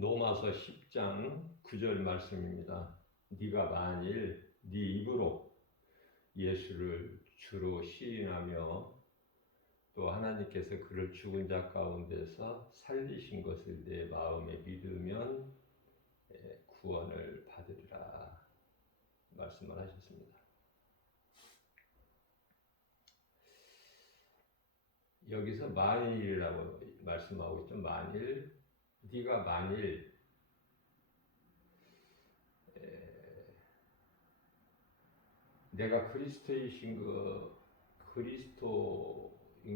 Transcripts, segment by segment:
로마서 10장 9절 말씀입니다. 네가 만일 네 입으로 예수를 주로 시인하며 또 하나님께서 그를 죽은 자 가운데서 살리신 것을 내 마음에 믿으면 구원을 받으리라 말씀을 하셨습니다. 여기서 만일이라고 말씀하고 있죠. 네가 만일 내가 그리스도인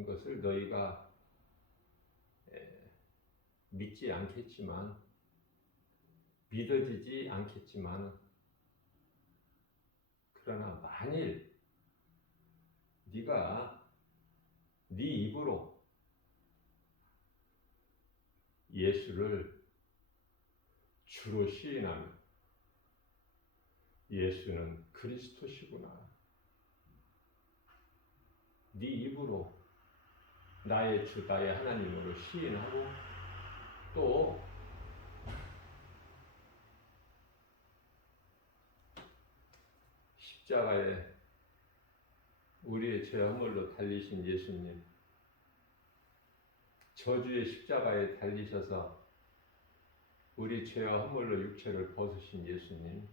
것을 너희가 믿지 않겠지만, 믿어지지 않겠지만, 그러나 만일 네가 네 입으로 예수를 주로 시인하며 예수는 그리스도시구나, 네 입으로 나의 주 나의 하나님으로 시인하고 또 십자가에 우리의 죄 허물로 달리신 예수님, 저주의 십자가에 달리셔서 우리 죄와 허물로 육체를 벗으신 예수님,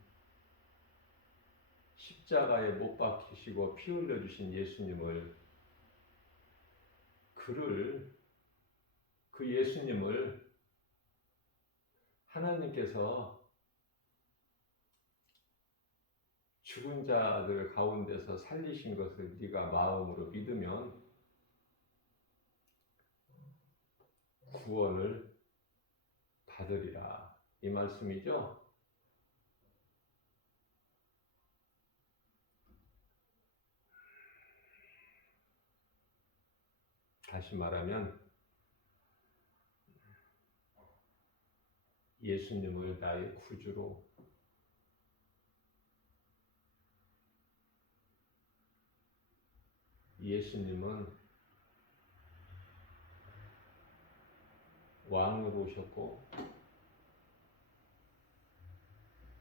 십자가에 못 박히시고 피 흘려주신 예수님을, 그 예수님을 하나님께서 죽은 자들 가운데서 살리신 것을 네가 마음으로 믿으면 구원을 받으리라, 이 말씀이죠. 다시 말하면 예수님을 나의 구주로, 예수님은 왕으로 오셨고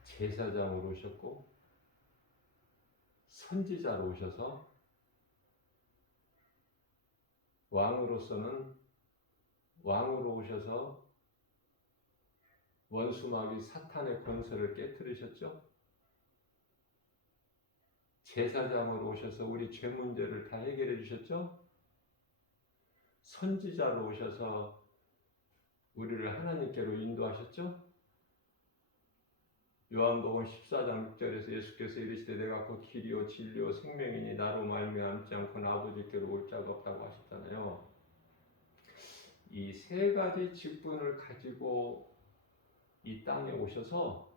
제사장으로 오셨고 선지자로 오셔서 왕으로 오셔서 원수마귀 사탄의 권세를 깨뜨리셨죠. 제사장으로 오셔서 우리 죄 문제를 다 해결해 주셨죠. 선지자로 오셔서 우리를 하나님께로 인도하셨죠. 요한복음 14장 6절에서 예수께서 이르시되 내가 그 길이요 진리요 생명이니 나로 말미암지 않고는 아버지께로 올 자가 없다고 하셨잖아요. 이 세 가지 직분을 가지고 이 땅에 오셔서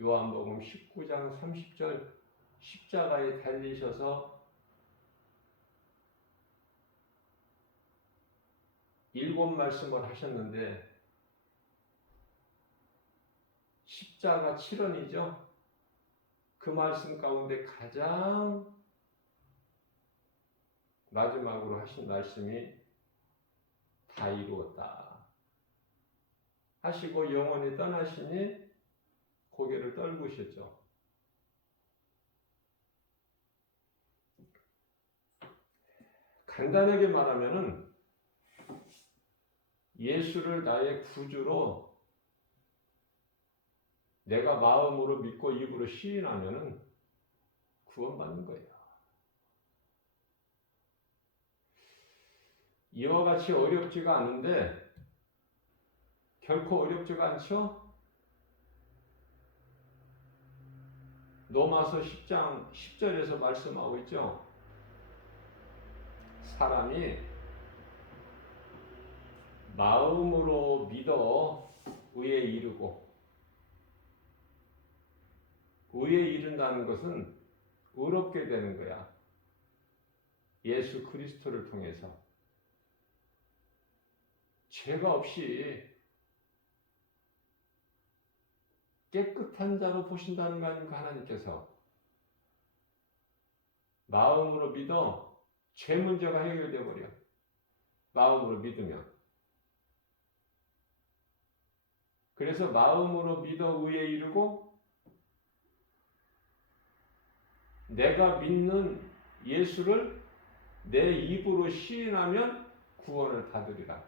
요한복음 19장 30절 십자가에 달리셔서 7말씀을 하셨는데, 십자가 7언이죠. 그 말씀 가운데 가장 마지막으로 하신 말씀이 다 이루었다 하시고 영원히 떠나시니 고개를 떨구셨죠. 간단하게 말하면은 예수를 나의 구주로 내가 마음으로 믿고 입으로 시인하면은 구원받는 거예요. 이와 같이 어렵지가 않은데, 결코 어렵지가 않죠? 로마서 10장 10절에서 말씀하고 있죠. 사람이 마음으로 믿어 의에 이르고, 의에 이른다는 것은 의롭게 되는 거야. 예수 그리스도를 통해서 죄가 없이 깨끗한 자로 보신다는 거 아닙니까? 하나님께서 마음으로 믿어 죄 문제가 해결되어 버려. 마음으로 믿으면 그래서 마음으로 믿어 의에 이르고 내가 믿는 예수를 내 입으로 시인하면 구원을 받으리라.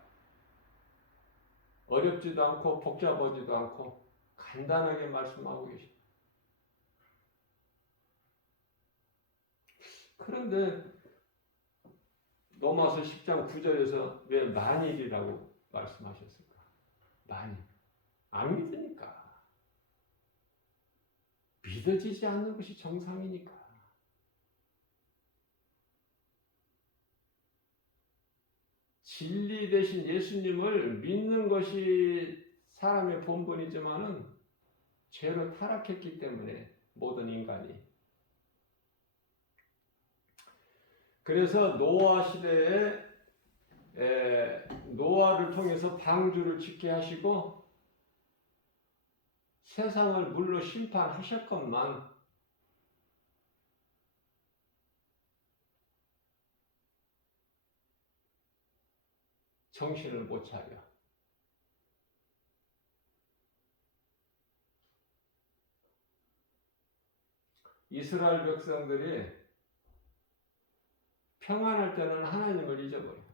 어렵지도 않고 복잡하지도 않고 간단하게 말씀하고 계십니다. 그런데 로마서 10장 9절에서 왜 만일이라고 말씀하셨을까? 만일. 안 믿으니까. 믿어지지 않는 것이 정상이니까. 진리 대신 예수님을 믿는 것이 사람의 본분이지만은 죄로 타락했기 때문에 모든 인간이. 그래서 노아 시대에 노아를 통해서 방주를 짓게 하시고 세상을 물로 심판하셨건만 정신을 못 차려. 이스라엘 백성들이 평안할 때는 하나님을 잊어버려요.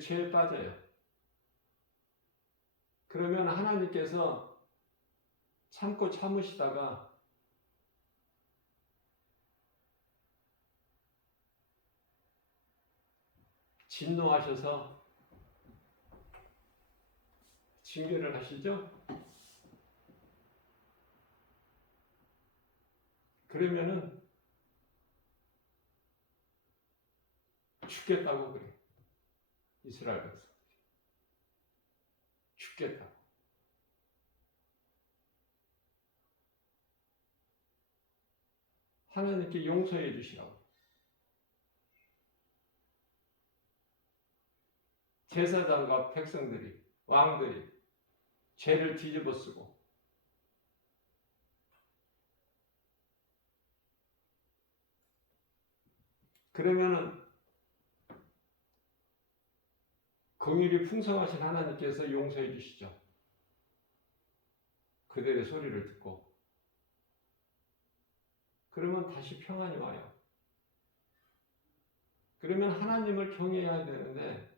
죄에 빠져요. 그러면 하나님께서 참고 참으시다가 진노하셔서 징계를 하시죠? 그러면은 죽겠다고 그래요. 이스라엘 백성들이. 죽겠다고. 하나님께 용서해 주시라고. 제사장과 백성들이, 왕들이 죄를 뒤집어 쓰고 그러면은 긍휼이 풍성하신 하나님께서 용서해 주시죠. 그들의 소리를 듣고 그러면 다시 평안이 와요. 그러면 하나님을 경외해야 되는데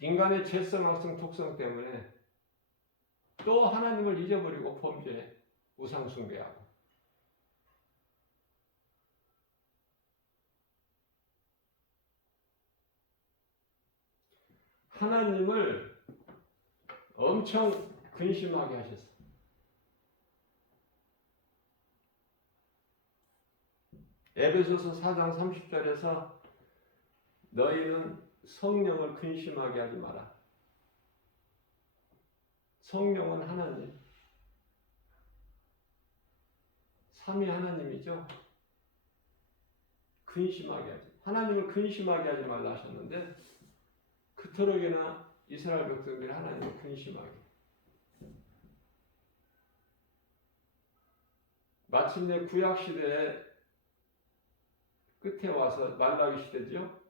인간의 죄성, 악성, 독성 때문에 또 하나님을 잊어버리고 범죄, 우상 숭배하고 하나님을 엄청 근심하게 하셨어요. 에베소서 4장 30절에서 너희는 성령을 근심하게 하지 마라. 성령은 하나님, 삼위 하나님이죠. 근심하게 하지. 하나님을 근심하게 하지 말라 하셨는데 그토록이나 이스라엘 백성들이 하나님을 근심하게. 마침내 구약 시대에 끝에 와서 말라기 시대죠.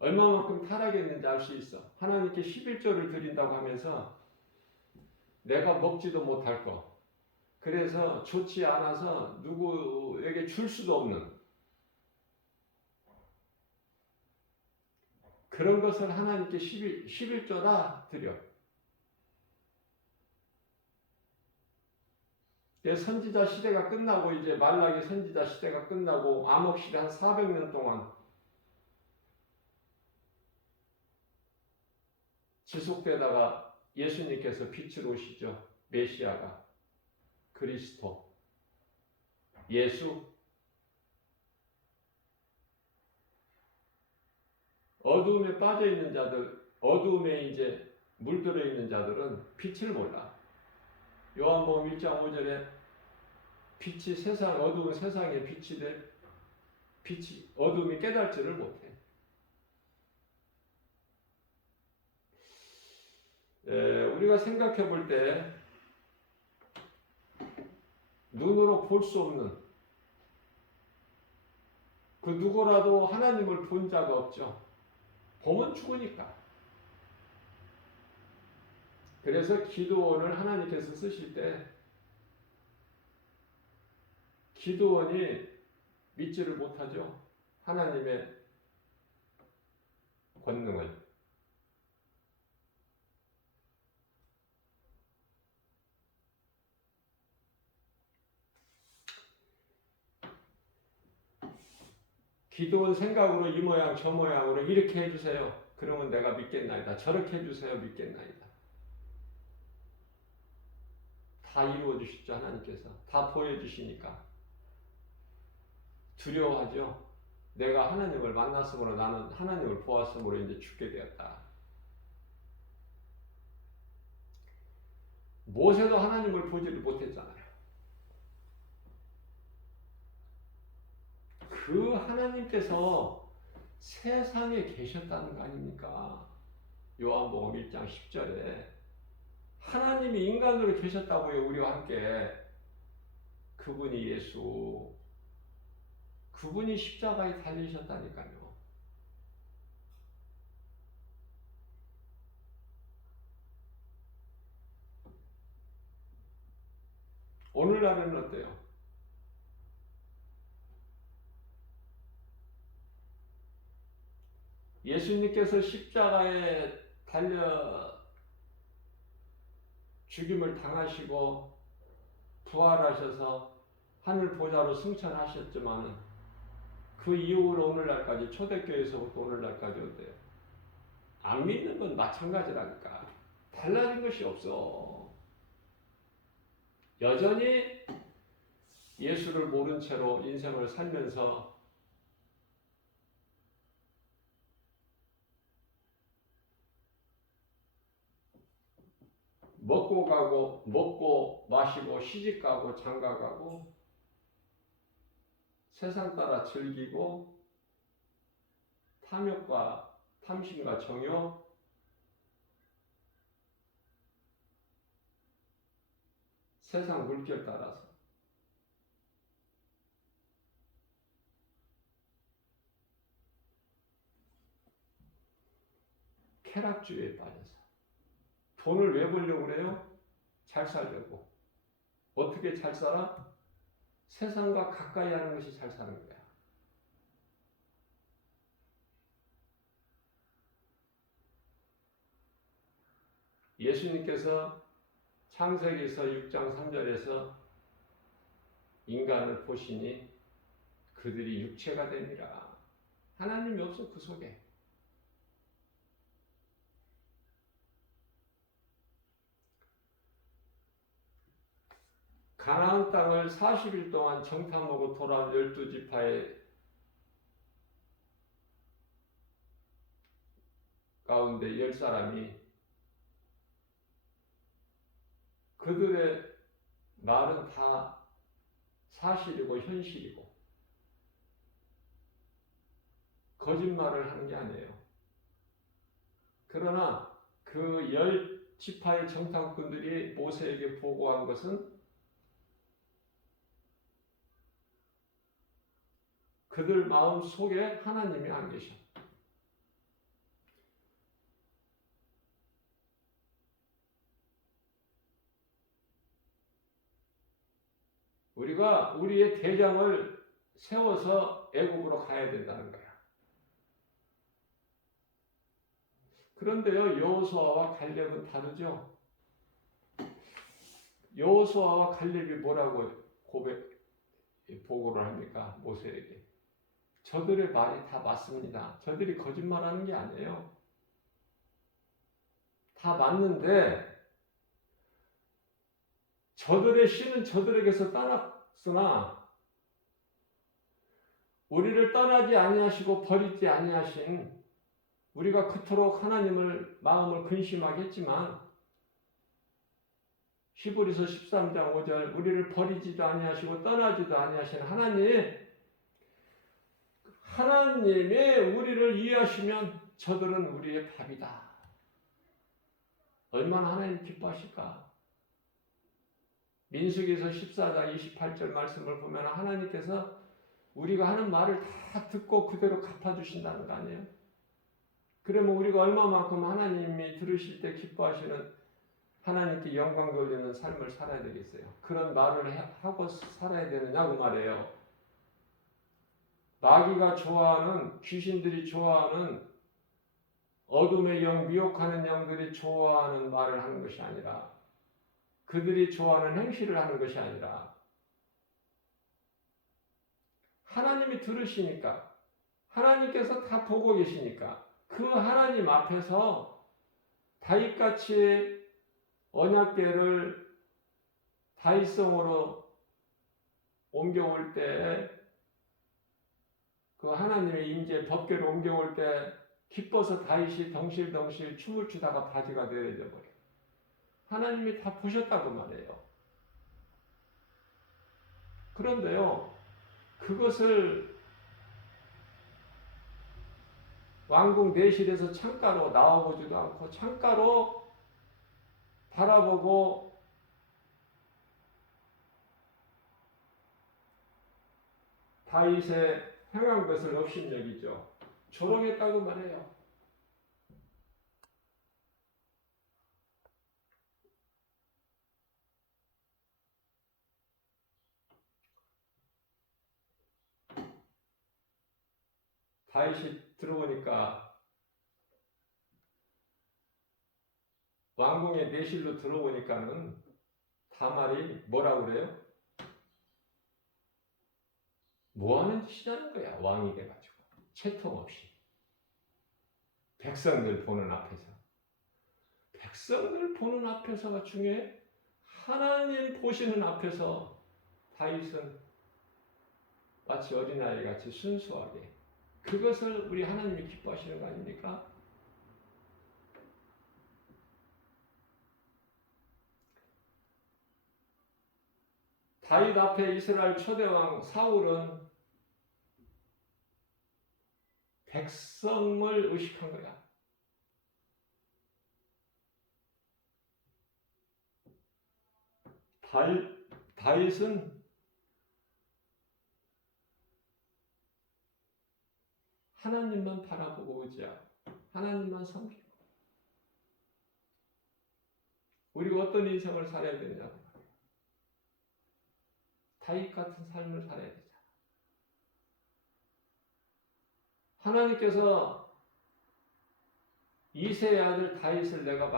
얼마만큼 타락했는지 알 수 있어. 하나님께 11조를 드린다고 하면서 내가 먹지도 못할 거. 그래서 좋지 않아서 누구에게 줄 수도 없는 그런 것을 하나님께 11조나 드려. 선지자 시대가 끝나고 이제 말라기 선지자 시대가 끝나고 암흑 시대 한 400년 동안 지속되다가 예수님께서 빛으로 오시죠. 메시아가, 그리스도, 예수. 어두움에 빠져 있는 자들, 어두움에 이제 물들어 있는 자들은 빛을 몰라. 요한복음 1장 5절에 빛이 세상, 어두운 세상에 빛이 돼, 빛이, 어둠이 깨달지를 못해. 우리가 생각해 볼 때 눈으로 볼 수 없는 그 누구라도 하나님을 본 자가 없죠. 보면 죽으니까. 그래서 기드온을 하나님께서 쓰실 때 기드온이 믿지를 못하죠. 하나님의 권능을. 기도원 생각으로 이 모양 저 모양으로 이렇게 해주세요. 그러면 내가 믿겠나이다. 저렇게 해주세요. 믿겠나이다. 다 이루어 주시죠. 하나님께서. 다 보여주시니까. 두려워하죠. 내가 하나님을 만났으므로 나는 하나님을 보았으므로 이제 죽게 되었다. 모세도 하나님을 보지를 못했잖아요. 그 하나님께서 세상에 계셨다는 거 아닙니까? 요한복음 1장 10절에 하나님이 인간으로 계셨다고요. 우리와 함께. 그분이 예수, 그분이 십자가에 달리셨다니까요. 오늘날은 어때요? 예수님께서 십자가에 달려 죽임을 당하시고 부활하셔서 하늘 보좌로 승천하셨지만 그 이후로 오늘날까지 초대교회에서부터 오늘날까지 어때요? 안 믿는 건 마찬가지라니까. 달라진 것이 없어. 여전히 예수를 모른 채로 인생을 살면서 먹고 가고 먹고 마시고 시집가고 장가가고 세상 따라 즐기고 탐욕과 탐심과 정욕, 세상 물결 따라서 쾌락주의에 빠져서 돈을 왜 벌려고 그래요? 잘 살려고. 어떻게 잘 살아? 세상과 가까이 하는 것이 잘 사는 거야. 예수님께서 창세기서 6장 3절에서 인간을 보시니 그들이 육체가 되니라. 하나님이 없어 그 속에. 가나안 땅을 40일 동안 정탐하고 돌아온 12지파의 가운데 10사람이 그들의 말은 다 사실이고 현실이고 거짓말을 하는 게 아니에요. 그러나 그 10지파의 정탐꾼들이 모세에게 보고한 것은 그들 마음 속에 하나님이 안 계셔. 우리가 우리의 대장을 세워서 애국으로 가야 된다는 거야. 그런데요, 여호수아와 갈렙은 다르죠. 여호수아와 갈렙이 뭐라고 보고를 합니까? 모세에게. 저들의 말이 다 맞습니다. 저들이 거짓말하는 게 아니에요. 다 맞는데 저들의 신은 저들에게서 떠났으나 우리를 떠나지 아니하시고 버리지 아니하신 우리가 그토록 하나님을 마음을 근심하게 했지만 히브리서 13장 5절 우리를 버리지도 아니하시고 떠나지도 아니하신 하나님이 우리를 이해하시면 저들은 우리의 밥이다. 얼마나 하나님 기뻐하실까? 민수기서 14장 28절 말씀을 보면 하나님께서 우리가 하는 말을 다 듣고 그대로 갚아주신다는 거 아니에요? 그러면 우리가 얼마만큼 하나님이 들으실 때 기뻐하시는 하나님께 영광 돌리는 삶을 살아야 되겠어요. 그런 말을 하고 살아야 되느냐 그 말이에요. 마귀가 좋아하는, 귀신들이 좋아하는, 어둠의 영, 미혹하는 영들이 좋아하는 말을 하는 것이 아니라, 그들이 좋아하는 행실을 하는 것이 아니라, 하나님이 들으시니까, 하나님께서 다 보고 계시니까 그 하나님 앞에서 다윗같이 언약궤를 다윗성으로 옮겨올 때, 그 하나님의 임재 법궤를 옮겨올 때 기뻐서 다윗이 덩실덩실 춤을 추다가 바지가 내려져 버려요. 하나님이 다 보셨다고 말해요. 그런데요, 그것을 왕궁 내실에서 창가로 나와보지도 않고 창가로 바라보고 다윗의 행한 것을 업신여기죠. 조롱했다고 말해요. 다윗이 들어오니까, 왕궁의 내실로 들어오니까는 다말이 뭐라고 그래요? 뭐하는 짓이냐는 거야. 왕이 돼가지고 채통 없이 백성들 보는 앞에서, 백성들 보는 앞에서가 중요해. 하나님 보시는 앞에서 다윗은 마치 어린아이 같이 순수하게, 그것을 우리 하나님이 기뻐하시는 거 아닙니까? 다윗 앞에 이스라엘 초대왕 사울은 백성을 의식한 거야. 다윗은 하나님만 바라보고 의지하고 하나님만 섬기고, 우리가 어떤 인생을 살아야 되느냐고, 다윗 같은 삶을 살아야 되잖아. 하나님께서 이새의 아들 다윗을 내가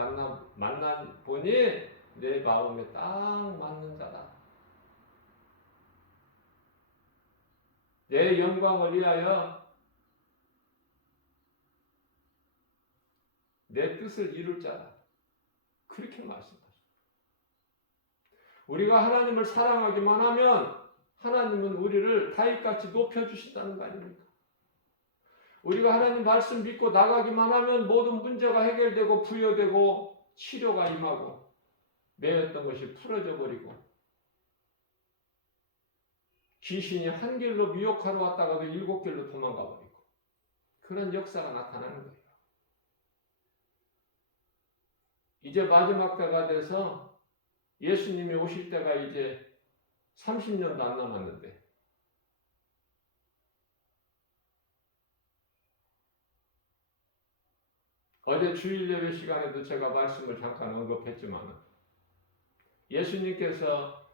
만나 보니 내 마음에 딱 맞는 자다. 내 영광을 위하여 내 뜻을 이룰 자다. 그렇게 말씀하십니다. 우리가 하나님을 사랑하기만 하면 하나님은 우리를 다윗같이 높여주신다는 거 아닙니까? 우리가 하나님 말씀 믿고 나가기만 하면 모든 문제가 해결되고 부여되고 치료가 임하고 매였던 것이 풀어져 버리고, 귀신이 한 길로 미혹하러 왔다가도 7길로 도망가 버리고, 그런 역사가 나타나는 거예요. 이제 마지막 때가 돼서 예수님이 오실 때가 이제 30년도 안 남았는데, 어제 주일 예배 시간에도 제가 말씀을 잠깐 언급했지만, 예수님께서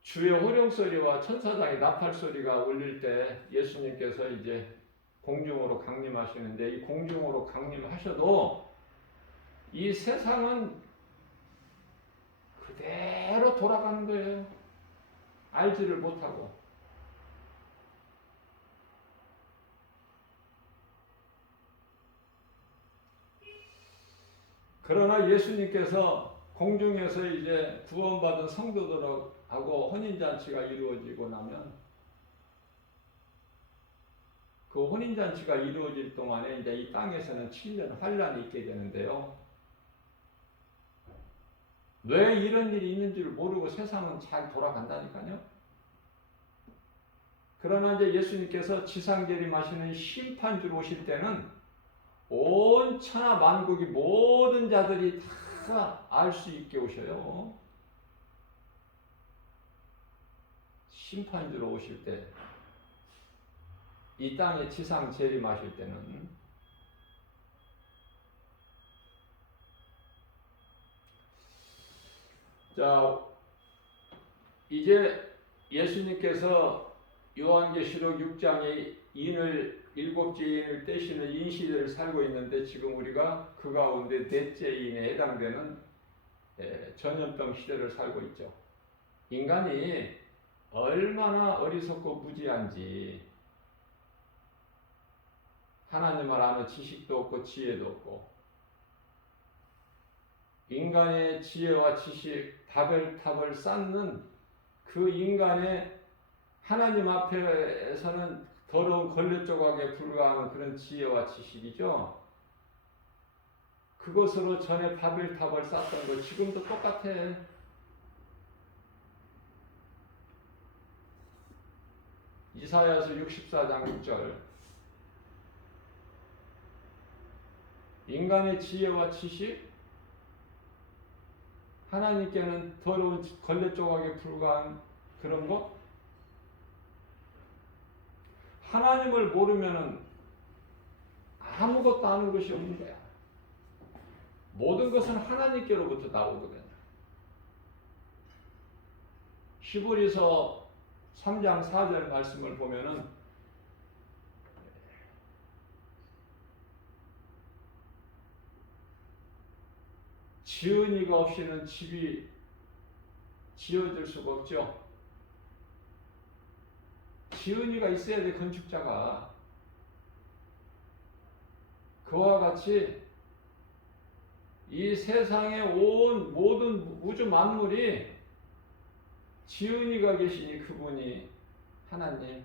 주의 호령 소리와 천사장의 나팔 소리가 울릴 때 예수님께서 이제 공중으로 강림하시는데, 이 공중으로 강림하셔도 이 세상은 그대로 돌아가는 거예요. 알지를 못하고. 그러나 예수님께서 공중에서 이제 구원받은 성도들하고 혼인잔치가 이루어지고 나면, 그 혼인잔치가 이루어질 동안에 이제 이 땅에서는 7년 환란이 있게 되는데요. 왜 이런 일이 있는 줄 모르고 세상은 잘 돌아간다니까요. 그러나 이제 예수님께서 지상재림하시는 심판주로 오실 때는 온 천하 만국이 모든 자들이 다 알 수 있게 오셔요. 심판주로 오실 때, 이 땅에 지상 재림하실 때는 자, 이제 예수님께서 요한계시록 6장에 인을 일곱째 인을 떼시는 인시대를 살고 있는데 지금 우리가 그 가운데 넷째 인에 해당되는 전염병 시대를 살고 있죠. 인간이 얼마나 어리석고 무지한지 하나님을 아는 지식도 없고 지혜도 없고 인간의 지혜와 지식 바벨탑을 쌓는 그 인간의 하나님 앞에서는 더러운 걸레 조각에 불과한 그런 지혜와 지식이죠. 그것으로 전에 바벨탑을 쌓던 거 지금도 똑같아. 이사야서 64장 6절 인간의 지혜와 지식 하나님께는 더러운 걸레 조각에 불과한 그런 것 하나님을 모르면은 아무것도 아는 것이 없는 거야. 모든 것은 하나님께로부터 나오거든. 히브리서 3장 4절 말씀을 보면은 지은 이가 없이는 집이 지어질 수가 없죠. 지은 이가 있어야 돼, 건축자가. 그와 같이 이 세상의 온 모든 우주 만물이 지은 이가 계시니 그분이 하나님.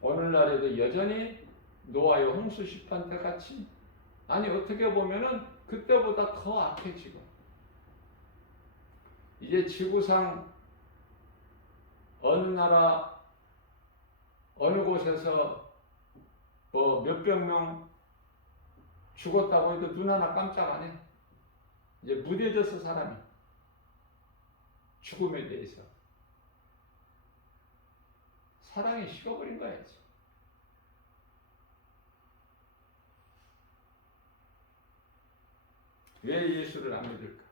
오늘날에도 여전히 노아의 홍수 심판 때 같이 아니 어떻게 보면은 그때보다 더 악해 지금. 이제 지구상 어느 나라 어느 곳에서 뭐 몇백 명 죽었다고 해도 눈 하나 깜짝 안 해. 이제 무뎌졌어 사람이. 죽음에 대해서. 사랑이 식어버린 거야 이제. 왜 예수를 안 믿을까?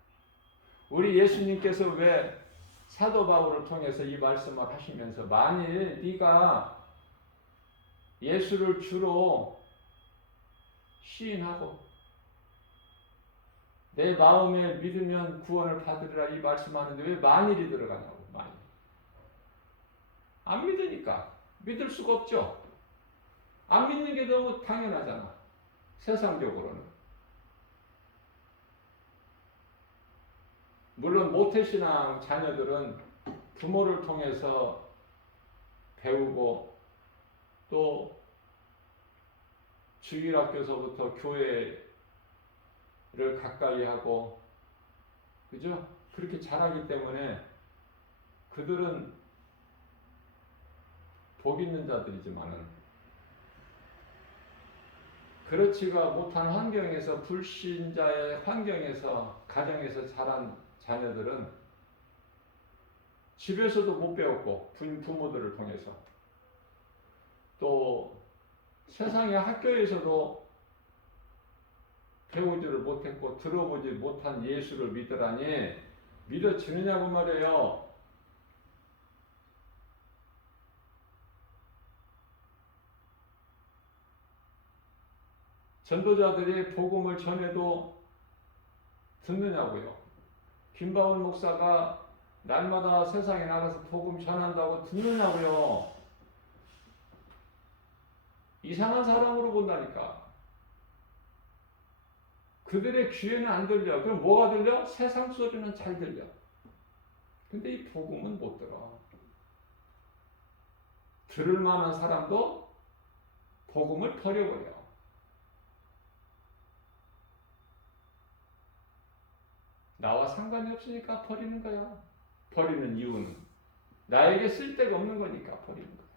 우리 예수님께서 왜 사도 바울을 통해서 이 말씀을 하시면서 만일 네가 예수를 주로 시인하고 내 마음에 믿으면 구원을 받으리라 이 말씀하는데 왜 만일이 들어가냐고. 만일. 안 믿으니까. 믿을 수가 없죠. 안 믿는 게 너무 당연하잖아. 세상적으로는. 물론 모태신앙 자녀들은 부모를 통해서 배우고 또 주일학교서부터 교회를 가까이 하고 그죠? 그렇게 잘하기 때문에 그들은 복 있는 자들이지만은 그렇지가 못한 환경에서 불신자의 환경에서 가정에서 자란 자녀들은 집에서도 못 배웠고 부모들을 통해서 또 세상의 학교에서도 배우지를 못했고 들어보지 못한 예수를 믿으라니 믿어지느냐고 말이에요. 전도자들이 복음을 전해도 듣느냐고요. 김바울 목사가 날마다 세상에 나가서 복음 전한다고 듣느냐고요. 이상한 사람으로 본다니까. 그들의 귀에는 안 들려. 그럼 뭐가 들려? 세상 소리는 잘 들려. 근데 이 복음은 못 들어. 들을 만한 사람도 복음을 버려버려. 나와 상관이 없으니까 버리는 거야. 버리는 이유는 나에게 쓸데가 없는 거니까 버리는 거야.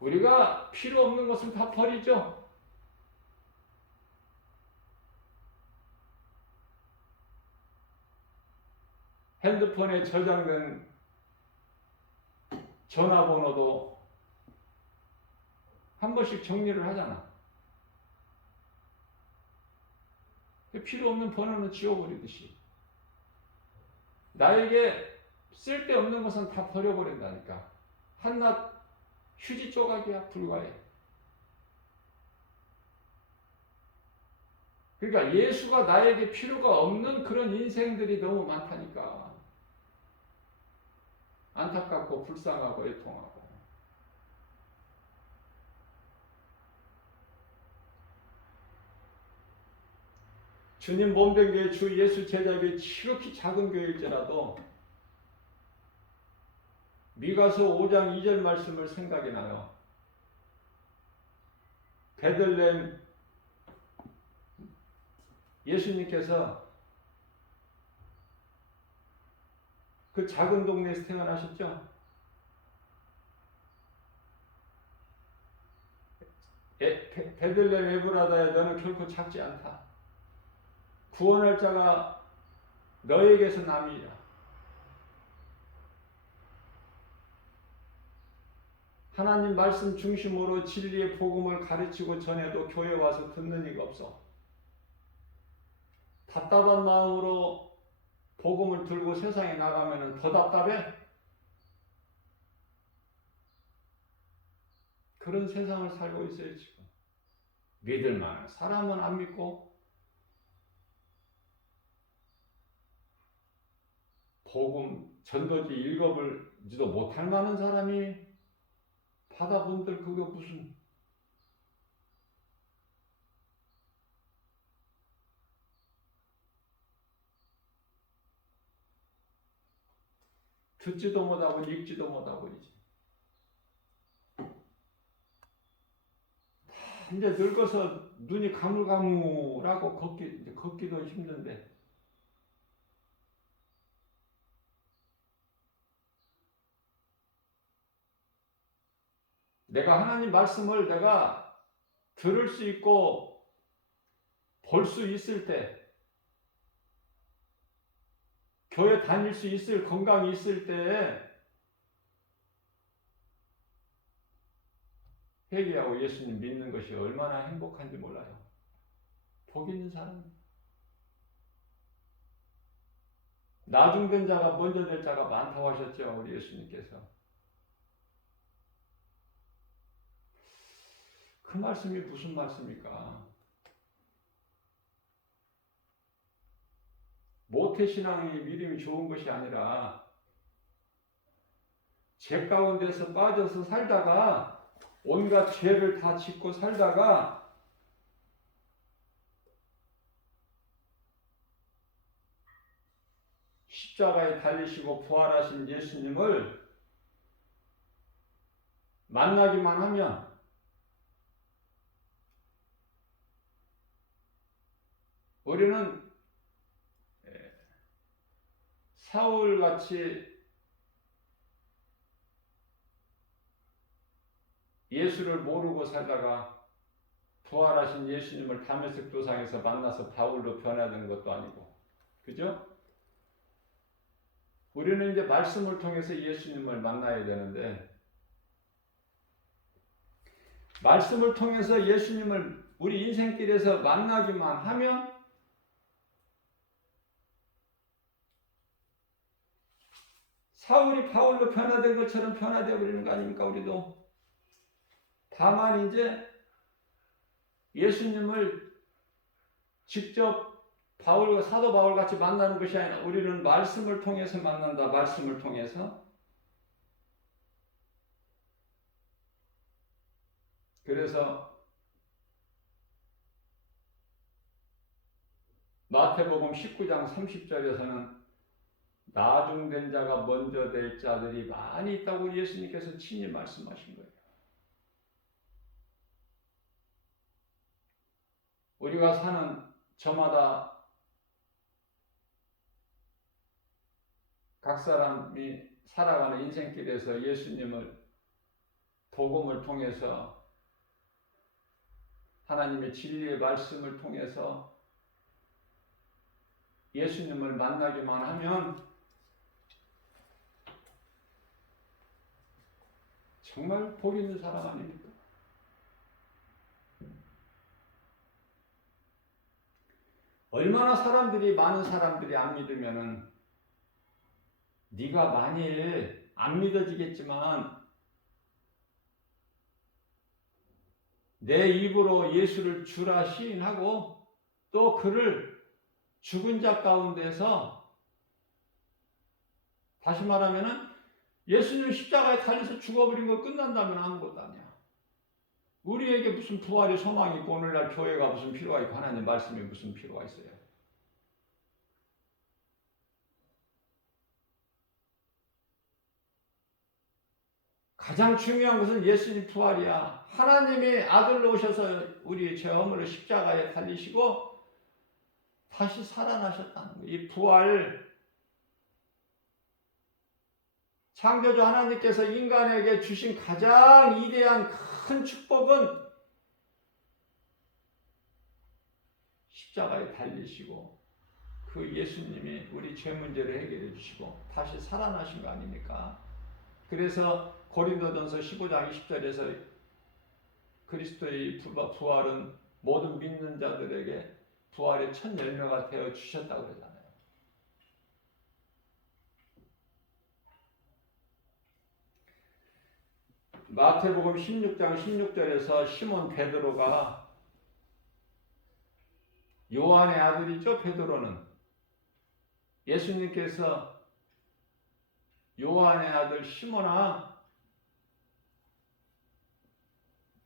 우리가 필요 없는 것은 다 버리죠. 핸드폰에 저장된 전화번호도 한 번씩 정리를 하잖아. 필요 없는 번호는 지워버리듯이 나에게 쓸데없는 것은 다 버려버린다니까. 한낱 휴지 조각이야 불과해. 그러니까 예수가 나에게 필요가 없는 그런 인생들이 너무 많다니까. 안타깝고 불쌍하고 애통하고. 주님 몸된 교회 주 예수 제자교회 지극히 작은 교회일지라도 미가서 5장 2절 말씀을 생각이 나요. 베들레헴 예수님께서 그 작은 동네에서 태어나셨죠? 베들레헴 에브라다에 너는 결코 작지 않다. 구원할 자가 너에게서 남이라. 하나님 말씀 중심으로 진리의 복음을 가르치고 전해도 교회 와서 듣는 이가 없어. 답답한 마음으로 복음을 들고 세상에 나가면 더 답답해? 그런 세상을 살고 있어요 지금. 믿을 만한 사람은 안 믿고 복음 전도지 읽어볼지도 못할 만한 사람이 받아본들 그게 무슨 듣지도 못하고 읽지도 못하고 이제 늙어서 눈이 가물가물하고 걷기도 힘든데 내가 하나님 말씀을 내가 들을 수 있고 볼 수 있을 때 교회 다닐 수 있을 건강이 있을 때 회개하고 예수님 믿는 것이 얼마나 행복한지 몰라요. 복 있는 사람. 나중된 자가 먼저 될 자가 많다고 하셨죠. 우리 예수님께서. 그 말씀이 무슨 말씀입니까? 모태신앙이 믿음이 좋은 것이 아니라 죄 가운데서 빠져서 살다가 온갖 죄를 다 짓고 살다가 십자가에 달리시고 부활하신 예수님을 만나기만 하면 우리는 사울같이 예수를 모르고 살다가 부활하신 예수님을 다메섹 도상에서 만나서 바울로 변화되는 것도 아니고, 그죠? 우리는 이제 말씀을 통해서 예수님을 만나야 되는데, 말씀을 통해서 예수님을 우리 인생길에서 만나기만 하면 사울이 바울로 변화된 것처럼 변화되어 버리는 거 아닙니까? 우리도. 다만 이제 예수님을 직접 사도 바울 같이 만나는 것이 아니라 우리는 말씀을 통해서 만난다. 말씀을 통해서. 그래서 마태복음 19장 30절에서는 나중된 자가 먼저 될 자들이 많이 있다고 예수님께서 친히 말씀하신 거예요. 우리가 사는 저마다 각 사람이 살아가는 인생길에서 예수님을 복음을 통해서 하나님의 진리의 말씀을 통해서 예수님을 만나기만 하면 정말 복 있는 사람 아닙니까? 얼마나 많은 사람들이 안 믿으면은 네가 만일 안 믿어지겠지만 내 입으로 예수를 주라 시인하고 또 그를 죽은 자 가운데서, 다시 말하면은 예수님 십자가에 달려서 죽어버린 거 끝난다면 아무것도 아니야. 우리에게 무슨 부활의 소망이 있고 오늘날 교회가 무슨 필요가 있고 하나님 말씀이 무슨 필요가 있어요. 가장 중요한 것은 예수님 부활이야. 하나님이 아들로 오셔서 우리의 죄 허물을 십자가에 달리시고 다시 살아나셨다는 거예요. 이 부활, 창조주 하나님께서 인간에게 주신 가장 위대한 큰 축복은 십자가에 달리시고 그 예수님이 우리 죄 문제를 해결해 주시고 다시 살아나신 거 아닙니까? 그래서 고린도전서 15장 20절에서 그리스도의 부활은 모든 믿는 자들에게 부활의 첫 열매가 되어 주셨다고 그러잖아요. 마태복음 16장 16절에서 시몬 베드로가, 요한의 아들이죠. 베드로는 예수님께서 요한의 아들 시몬아,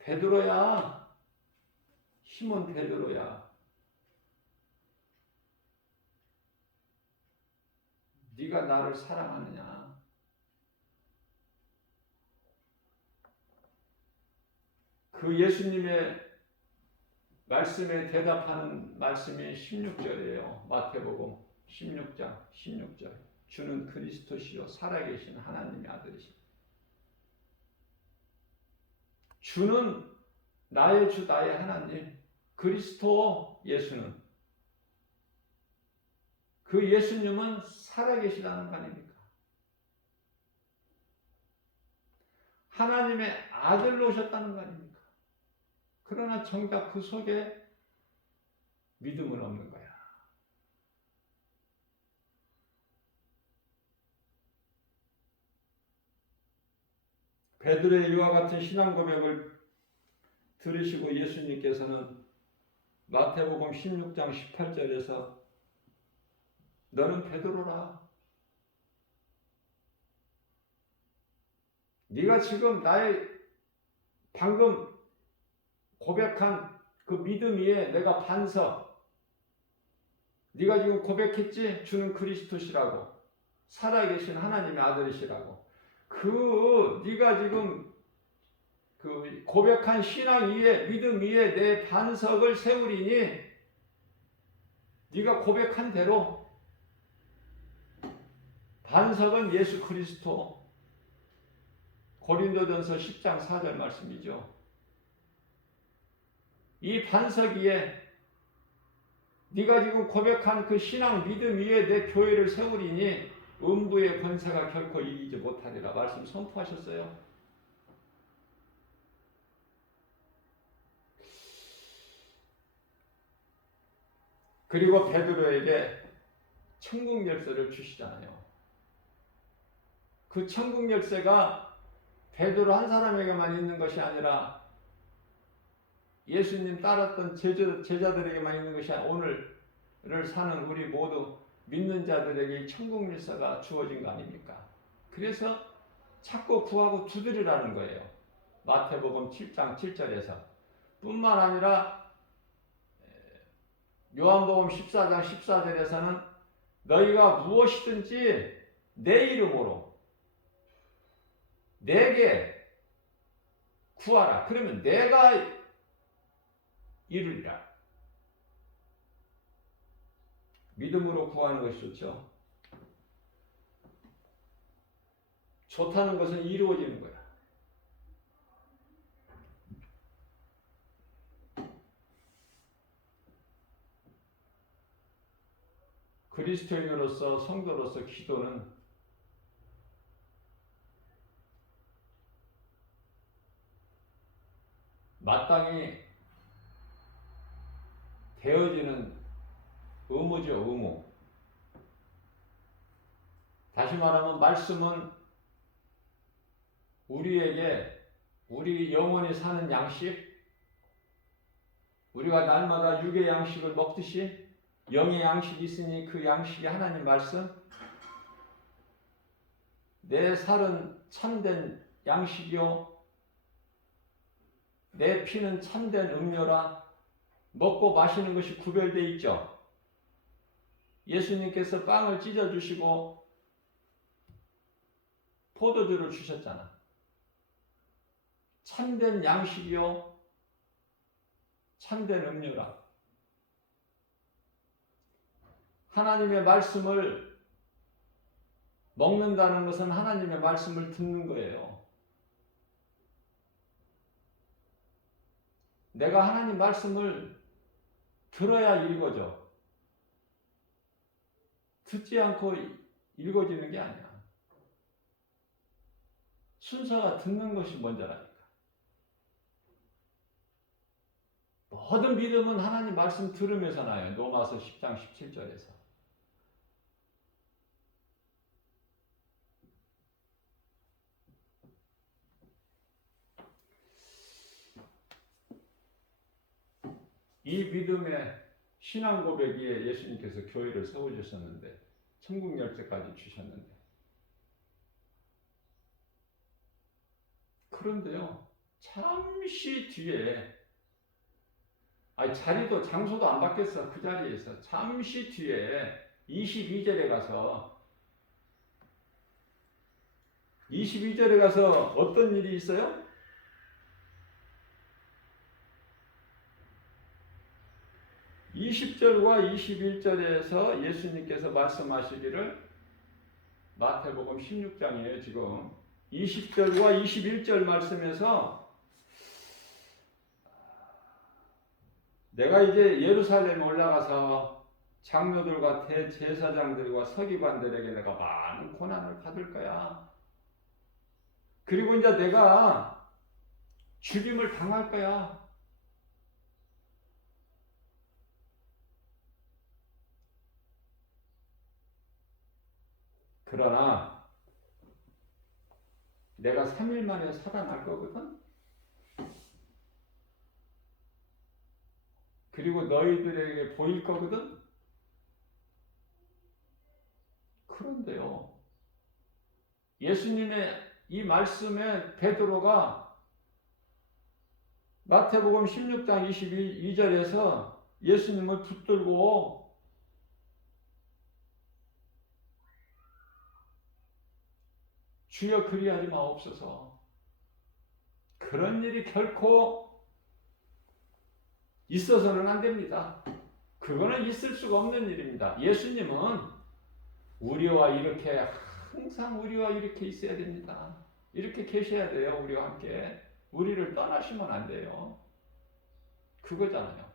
베드로야, 시몬 베드로야, 네가 나를 사랑하느냐? 그 예수님의 말씀에 대답하는 말씀이 16절이에요. 마태복음 16장 16절. 주는 그리스도시요 살아계신 하나님의 아들이시다. 주는 나의 주 나의 하나님, 그리스도 예수는, 그 예수님은 살아계시다는 거 아닙니까? 하나님의 아들로 오셨다는 거 아닙니까? 그러나 정작 그 속에 믿음은 없는 거야. 베드로의 이와 같은 신앙 고백을 들으시고 예수님께서는 마태복음 16장 18절에서 너는 베드로라. 네가 지금 나의 방금 고백한 그 믿음 위에 내가 반석, 네가 지금 고백했지? 주는 그리스도시라고, 살아계신 하나님의 아들이시라고. 네가 지금 그 고백한 신앙 위에, 믿음 위에 내 반석을 세우리니 네가 고백한 대로, 반석은 예수 그리스도, 고린도전서 10장 4절 말씀이죠. 이 반석 위에 네가 지금 고백한 그 신앙 믿음 위에 내 교회를 세우리니 음부의 권세가 결코 이기지 못하리라 말씀 선포하셨어요. 그리고 베드로에게 천국 열쇠를 주시잖아요. 그 천국 열쇠가 베드로 한 사람에게만 있는 것이 아니라 예수님 따랐던 제자들에게만 있는 것이 아니라 오늘을 사는 우리 모두 믿는 자들에게 천국 열쇠가 주어진 거 아닙니까? 그래서 찾고 구하고 두드리라는 거예요. 마태복음 7장 7절에서 뿐만 아니라 요한복음 14장 14절에서는 너희가 무엇이든지 내 이름으로 내게 구하라. 그러면 내가 이루리라. 믿음으로 구하는 것이 좋죠. 좋다는 것은 이루어지는 거야. 그리스도인으로서 성도로서 기도는 마땅히 되어지는 의무죠, 의무. 다시 말하면 말씀은 우리에게 우리 영혼이 사는 양식, 우리가 날마다 육의 양식을 먹듯이 영의 양식이 있으니 그 양식이 하나님 말씀, 내 살은 참된 양식이요 내 피는 참된 음료라. 먹고 마시는 것이 구별되어 있죠. 예수님께서 빵을 찢어주시고 포도주를 주셨잖아. 참된 양식이요 참된 음료라. 하나님의 말씀을 먹는다는 것은 하나님의 말씀을 듣는 거예요. 내가 하나님 말씀을 들어야 읽어져. 듣지 않고 읽어지는 게 아니야. 순서가 듣는 것이 먼저라니까. 모든 믿음은 하나님 말씀 들으면서 나요. 로마서 10장 17절에서. 이 믿음의 신앙 고백에 예수님께서 교회를 세워주셨는데 천국 열쇠까지 주셨는데 그런데요 잠시 뒤에 자리도 장소도 안 바뀌었어. 그 자리에서 잠시 뒤에 22절에 가서 어떤 일이 있어요? 20절과 21절에서 예수님께서 말씀하시기를 마태복음 16장이에요. 지금 20절과 21절 말씀에서 내가 이제 예루살렘에 올라가서 장로들과 대제사장들과 서기관들에게 내가 많은 고난을 받을 거야. 그리고 이제 내가 죽임을 당할 거야. 그러나 내가 3일 만에 살아날 거거든. 그리고 너희들에게 보일 거거든. 그런데요, 예수님의 이 말씀에 베드로가 마태복음 16장 22절에서 예수님을 붙들고 주여 그리하지 마옵소서. 그런 일이 결코 있어서는 안 됩니다. 그거는 있을 수가 없는 일입니다. 예수님은 항상 우리와 이렇게 있어야 됩니다. 이렇게 계셔야 돼요. 우리와 함께. 우리를 떠나시면 안 돼요. 그거잖아요.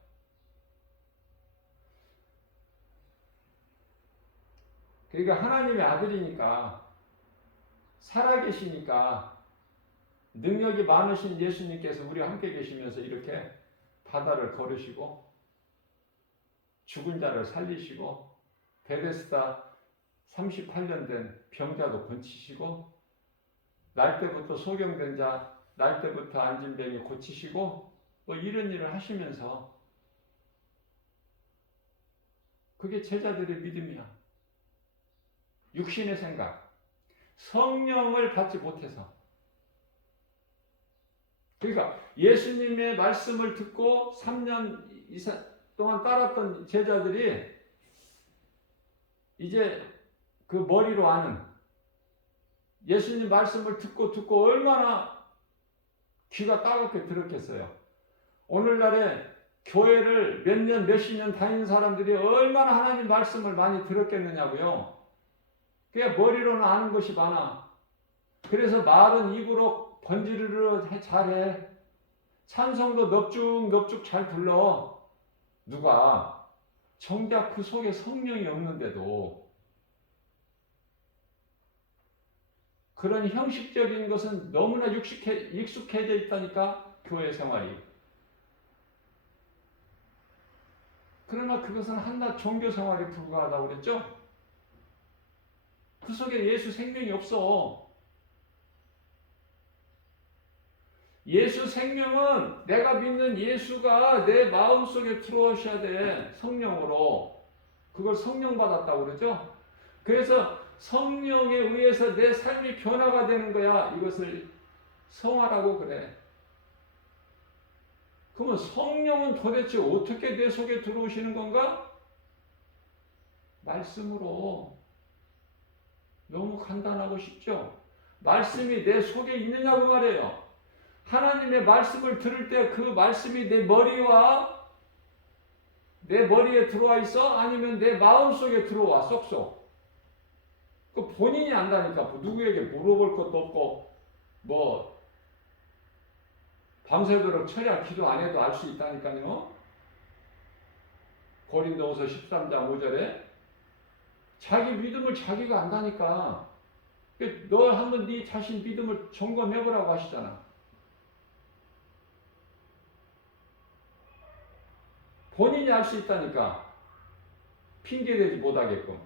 그러니까 하나님의 아들이니까 살아계시니까 능력이 많으신 예수님께서 우리와 함께 계시면서 이렇게 바다를 걸으시고 죽은 자를 살리시고 베데스다 38년 된 병자도 고치시고 날 때부터 소경된 자, 날 때부터 앉은 병이 고치시고 이런 일을 하시면서 그게 제자들의 믿음이야. 육신의 생각, 성령을 받지 못해서. 그러니까 예수님의 말씀을 듣고 3년 이상 동안 따랐던 제자들이 이제 그 머리로 아는 예수님 말씀을 듣고 얼마나 귀가 따갑게 들었겠어요. 오늘날에 교회를 몇 년, 몇십 년 다니는 사람들이 얼마나 하나님 말씀을 많이 들었겠느냐고요. 그게 머리로는 아는 것이 많아. 그래서 말은 입으로 번지르르 잘해. 찬송도 넙죽 잘 불러. 누가? 정작 그 속에 성령이 없는데도 그런 형식적인 것은 너무나 익숙해져 있다니까, 교회 생활이. 그러나 그것은 한낱 종교 생활에 불과하다고 그랬죠? 그 속에 예수 생명이 없어. 예수 생명은 내가 믿는 예수가 내 마음속에 들어오셔야 돼. 성령으로. 그걸 성령 받았다고 그러죠? 그래서 성령에 의해서 내 삶이 변화가 되는 거야. 이것을 성화라고 그래. 그러면 성령은 도대체 어떻게 내 속에 들어오시는 건가? 말씀으로. 너무 간단하고 쉽죠? 말씀이 내 속에 있느냐고 말해요. 하나님의 말씀을 들을 때 그 말씀이 내 머리에 들어와 있어? 아니면 내 마음 속에 들어와, 쏙쏙. 그 본인이 안다니까. 누구에게 물어볼 것도 없고, 밤새도록 철야 기도 안 해도 알 수 있다니까요. 고린도후서 13장 5절에 자기 믿음을 자기가 안다니까. 너 한번 네 자신 믿음을 점검해보라고 하시잖아. 본인이 알 수 있다니까. 핑계대지 못하게끔.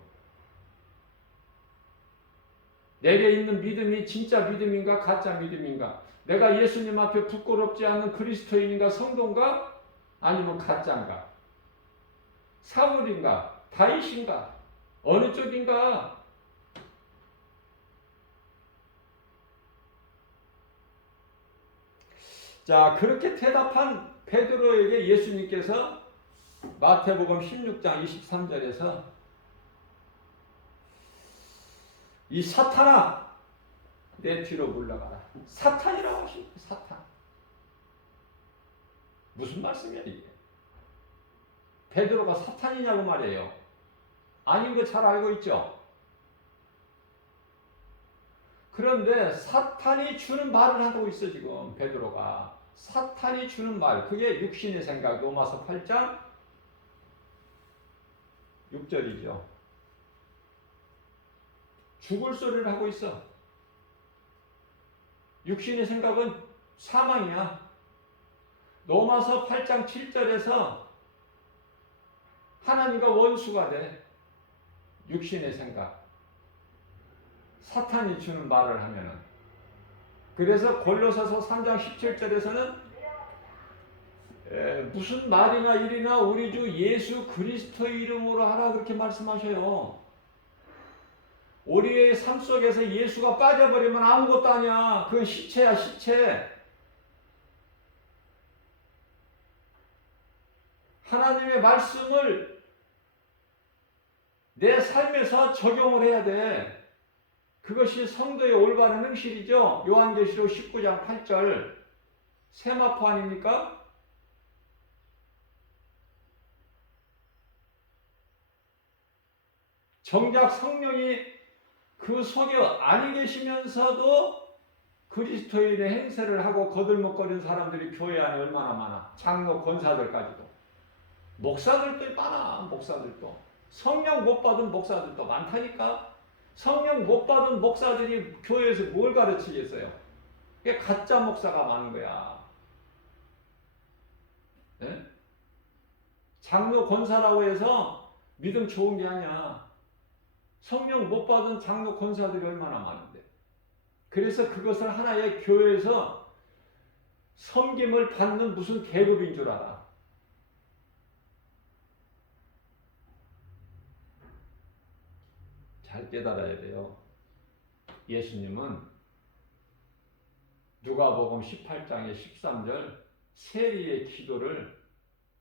내게 있는 믿음이 진짜 믿음인가 가짜 믿음인가? 내가 예수님 앞에 부끄럽지 않는 그리스도인인가 성도인가? 아니면 가짜인가? 사울인가? 다윗인가? 어느 쪽인가? 자, 그렇게 대답한 베드로에게 예수님께서 마태복음 16장 23절에서 이 사탄아 내 뒤로 물러가라. 사탄이라고 하십니다. 사탄. 무슨 말씀이야 이게? 베드로가 사탄이냐고 말이에요. 아닌 거 잘 알고 있죠? 그런데 사탄이 주는 말을 하고 있어 지금 베드로가. 사탄이 주는 말, 그게 육신의 생각. 로마서 8장 6절이죠. 죽을 소리를 하고 있어. 육신의 생각은 사망이야. 로마서 8장 7절에서 하나님과 원수가 돼. 육신의 생각. 사탄이 주는 말을 하면은. 그래서 골로새서 3장 17절에서는 무슨 말이나 일이나 우리 주 예수 그리스도의 이름으로 하라 그렇게 말씀하셔요. 우리의 삶 속에서 예수가 빠져버리면 아무것도 아니야. 그건 시체야, 시체. 하나님의 말씀을 내 삶에서 적용을 해야 돼. 그것이 성도의 올바른 행실이죠. 요한계시록 19장 8절 세마포 아닙니까? 정작 성령이 그 속에 안 계시면서도 그리스도인의 행세를 하고 거들먹거리는 사람들이 교회 안에 얼마나 많아. 장로 권사들까지도. 목사들도 많아. 목사들도. 성령 못 받은 목사들도 많다니까. 성령 못 받은 목사들이 교회에서 뭘 가르치겠어요? 그게 가짜 목사가 많은 거야. 네? 장로 권사라고 해서 믿음 좋은 게 아니야. 성령 못 받은 장로 권사들이 얼마나 많은데. 그래서 그것을 하나의 교회에서 섬김을 받는 무슨 계급인 줄 알아. 잘 깨달아야 돼요. 예수님은 누가복음 18장의 13절 세리의 기도를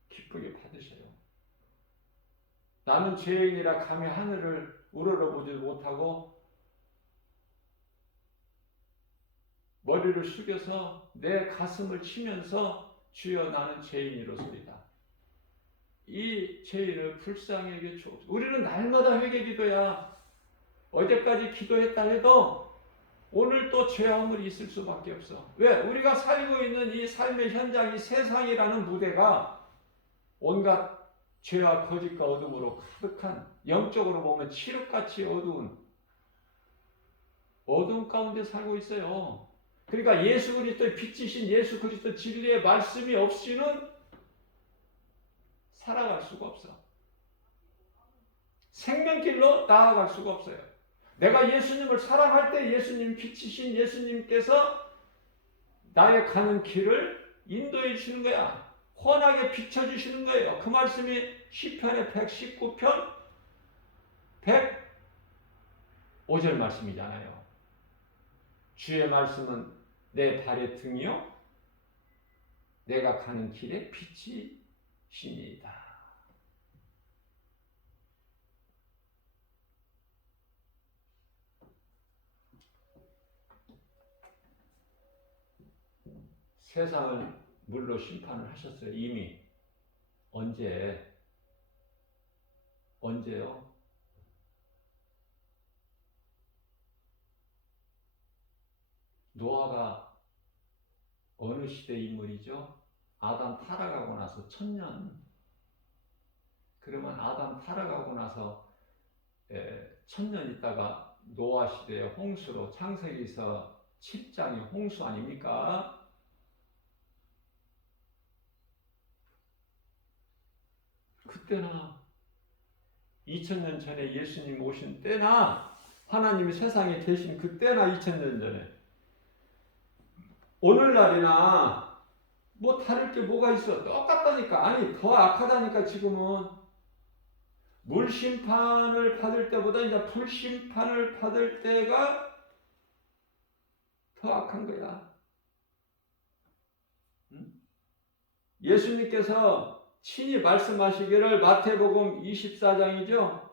기쁘게 받으셔요. 나는 죄인이라 감히 하늘을 우러러보지 못하고 머리를 숙여서 내 가슴을 치면서 주여 나는 죄인이로소이다. 이 죄인을 불쌍히 여겨 주옵소서. 우리는 날마다 회개 기도야. 어제까지 기도했다 해도 오늘 또 죄악물이 있을 수밖에 없어. 왜? 우리가 살고 있는 이 삶의 현장, 이 세상이라는 무대가 온갖 죄와 거짓과 어둠으로 가득한, 영적으로 보면 칠흑같이 어두운 어둠 가운데 살고 있어요. 그러니까 예수 그리스도의 빛이신 예수 그리스도 진리의 말씀이 없이는 살아갈 수가 없어. 생명길로 나아갈 수가 없어요. 내가 예수님을 사랑할 때 예수님 빛이신 예수님께서 나의 가는 길을 인도해 주시는 거야. 환하게 비춰주시는 거예요. 그 말씀이 시편의 119편 105절 말씀이잖아요. 주의 말씀은 내 발의 등이요 내가 가는 길에 빛이시니이다. 세상을 물로 심판을 하셨어요. 이미. 언제요? 노아가 어느 시대 인물이죠? 아담 타락하고 나서 1000년. 그러면 아담 타락하고 나서 1000년 있다가 노아 시대의 홍수로 창세기서 7장이 홍수 아닙니까? 그때나 2000년 전에 예수님 오신 때나 하나님이 세상에 계신 그때나 2000년 전에 오늘날이나 뭐 다를 게 뭐가 있어? 똑같다니까. 아니 더 악하다니까. 지금은 물 심판을 받을 때보다 이제 불 심판을 받을 때가 더 악한 거야. 응? 예수님께서 친히 말씀하시기를 마태복음 24장이죠.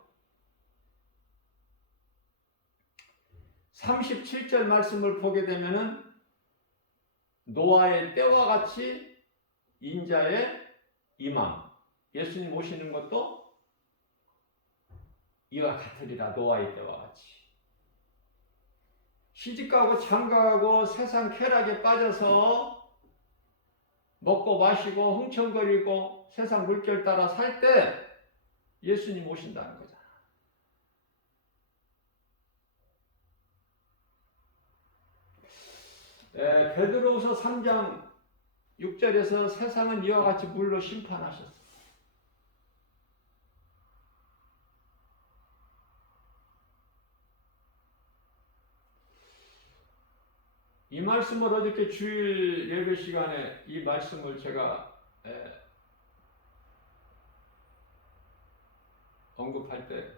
37절 말씀을 보게 되면은 노아의 때와 같이 인자의 임함. 예수님 오시는 것도 이와 같으리라. 노아의 때와 같이. 시집가고 장가가고 세상 쾌락에 빠져서 먹고 마시고 흥청거리고 세상 물결 따라 살 때 예수님 오신다는 거잖아. 베드로후서 3장 6절에서 세상은 이와 같이 물로 심판하셨어. 이 말씀을 어저께 주일 예배 시간에 이 말씀을 제가 언급할 때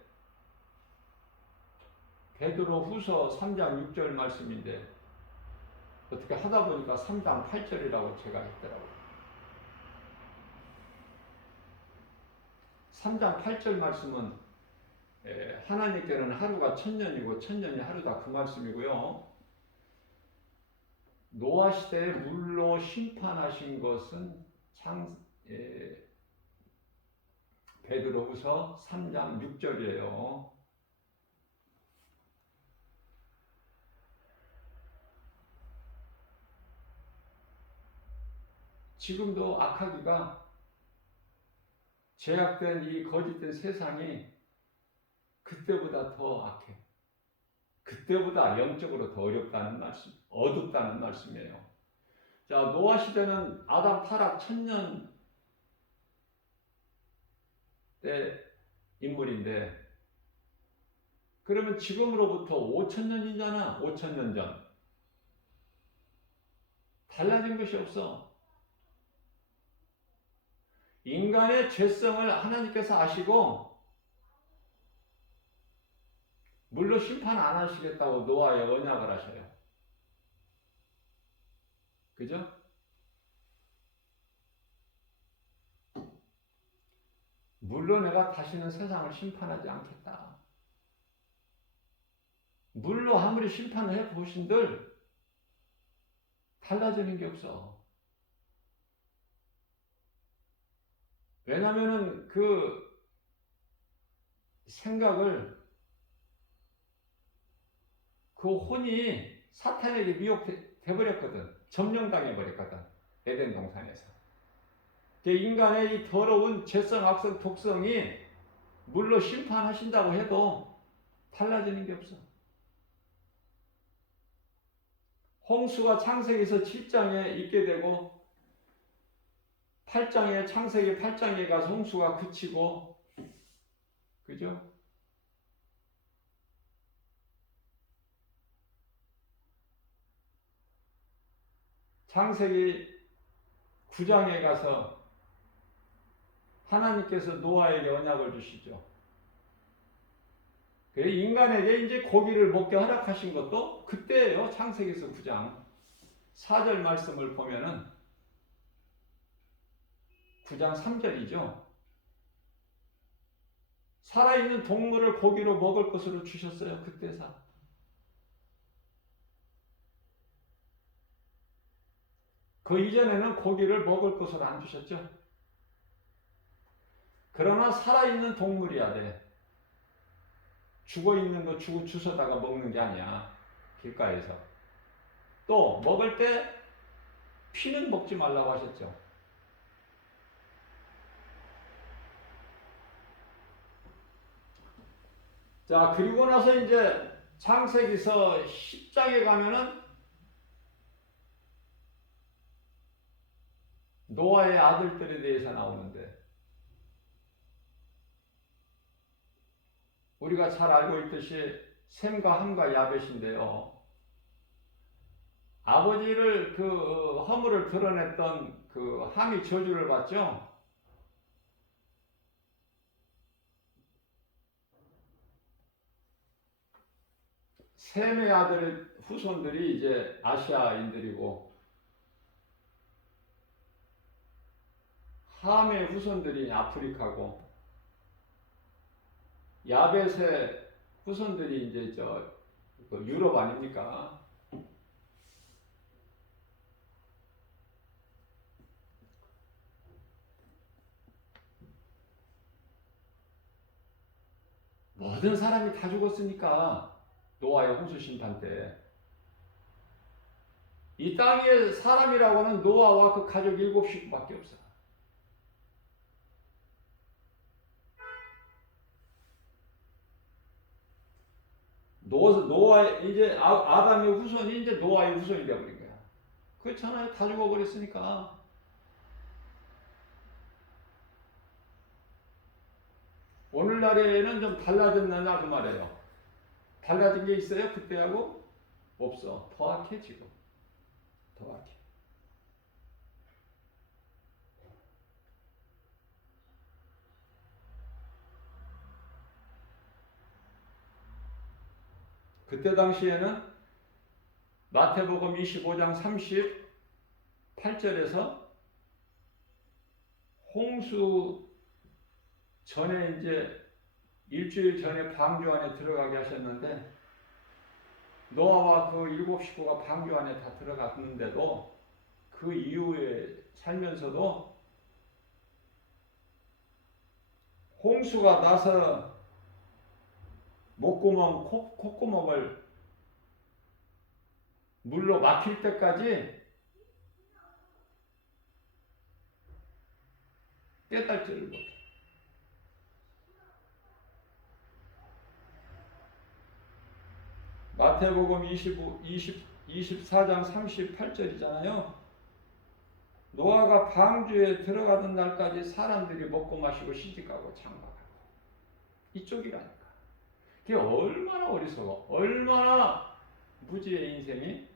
베드로후서 3장 6절 말씀인데 어떻게 하다 보니까 3장 8절이라고 제가 했더라고요. 3장 8절 말씀은 하나님께는 하루가 1000년이고 1000년이 하루다 그 말씀이고요. 노아 시대에 물로 심판하신 것은 베드로후서 3장 6절이에요. 지금도 악하기가 죄악된 이 거짓된 세상이 그때보다 더 악해. 그때보다 영적으로 더 어렵다는 말씀, 어둡다는 말씀이에요. 자, 노아 시대는 아담 타락 1000년 때 인물인데, 그러면 지금으로부터 5000년이잖아. 5000년 전. 달라진 것이 없어. 인간의 죄성을 하나님께서 아시고 물로 심판 안 하시겠다고 노아에 언약을 하셔요. 그죠? 물로 내가 다시는 세상을 심판하지 않겠다. 물로 아무리 심판을 해보신들 달라지는 게 없어. 왜냐면은 그 생각을 그 혼이 사탄에게 미혹돼버렸거든. 점령당해버렸거든. 에덴 동산에서. 인간의 이 더러운 죄성, 악성, 독성이 물로 심판하신다고 해도 달라지는 게 없어. 홍수가 창세기서 7장에 있게 되고 8장에 창세기 8장에 가서 홍수가 그치고 그죠? 창세기 9장에 가서 하나님께서 노아에게 언약을 주시죠. 인간에게 이제 고기를 먹게 허락하신 것도 그때예요. 창세기서 9장 4절 말씀을 보면은 9장 3절이죠. 살아있는 동물을 고기로 먹을 것으로 주셨어요. 그때사. 그 이전에는 고기를 먹을 것으로 안 주셨죠. 그러나 살아있는 동물이야 돼. 죽어있는 거 주워다가 먹는 게 아니야. 길가에서. 또 먹을 때 피는 먹지 말라고 하셨죠. 자, 그리고 나서 이제 창세기서 10장에 가면은 노아의 아들들에 대해서 나오는데 우리가 잘 알고 있듯이 셈과 함과 야벳인데요. 아버지를 그 허물을 드러냈던 그 함이 저주를 받죠. 셈의 아들 후손들이 이제 아시아인들이고 함의 후손들이 아프리카고 야벳의 후손들이 이제 유럽 아닙니까? 모든 사람이 다 죽었으니까 노아의 홍수 심판 때 이 땅에 사람이라고는 노아와 그 가족 7식구밖에 없어. 노아 이제 아담의 후손이 이제 노아의 후손이 되어버린 거야. 그렇잖아요. 다 죽어버렸으니까. 오늘날에는 좀 달라졌느냐 그 말이에요. 달라진 게 있어요? 그때하고? 없어. 더 악해 지금. 더 악해. 그때 당시에는 마태복음 25장 38절에서 홍수 전에 이제 일주일 전에 방주 안에 들어가게 하셨는데 노아와 그 7식구가 방주 안에 다 들어갔는데도 그 이후에 살면서도 홍수가 나서 목구멍, 콧구멍을 물로 막힐 때까지 깨달지를 못해. 마태복음 24장 38절이잖아요. 노아가 방주에 들어가던 날까지 사람들이 먹고 마시고 시집가고 장가가고 이쪽이라니까. 그게 얼마나 어리석어, 얼마나 무지의 인생이.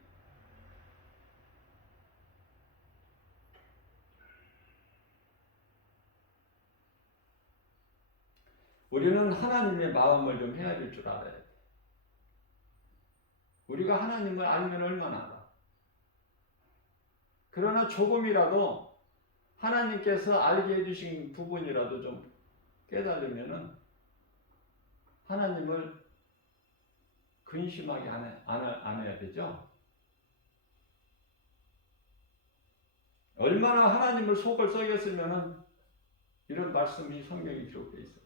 우리는 하나님의 마음을 좀 헤아릴 줄 알아야 돼. 우리가 하나님을 알면 얼마나 알아. 그러나 조금이라도 하나님께서 알게 해주신 부분이라도 좀 깨달으면은 하나님을 근심하게 안 해야 되죠. 얼마나 하나님을 속을 썩였으면은 이런 말씀이 성경에 기록되어 있어요.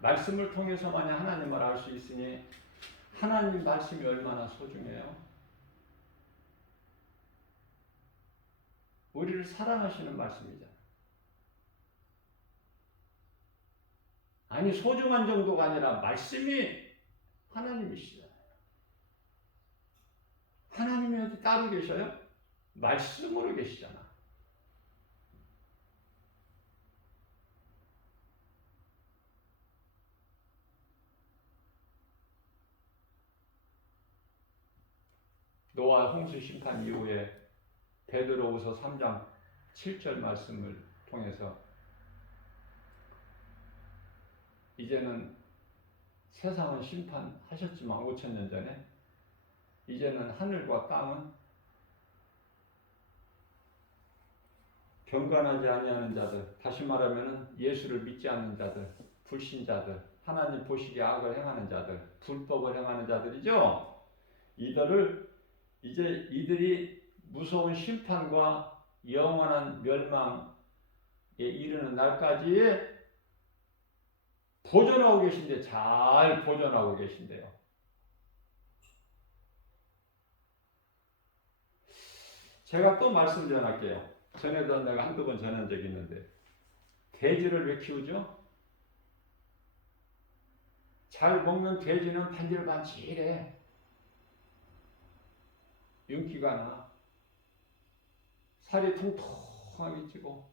말씀을 통해서만이 하나님을 알 수 있으니 하나님 말씀이 얼마나 소중해요. 우리를 사랑하시는 말씀이잖아요. 아니 소중한 정도가 아니라 말씀이 하나님이시잖아요. 하나님이 어디 따로 계셔요? 말씀으로 계시잖아. 노아 홍수 심판 이후에 베드로후서 3장 7절 말씀을 통해서 이제는 세상은 심판하셨지만 5,000년 전에 이제는 하늘과 땅은 경건하지 아니하는 자들, 다시 말하면 예수를 믿지 않는 자들, 불신자들, 하나님 보시기에 악을 행하는 자들, 불법을 행하는 자들이죠. 이들이 무서운 심판과 영원한 멸망에 이르는 날까지 보존하고 계신데, 잘 보존하고 계신데요. 제가 또 말씀 전할게요. 전에도 내가 한두 번 전한 적이 있는데, 돼지를 왜 키우죠? 잘 먹는 돼지는 반질반질해. 윤기가 나. 살이 통통하게 찌고.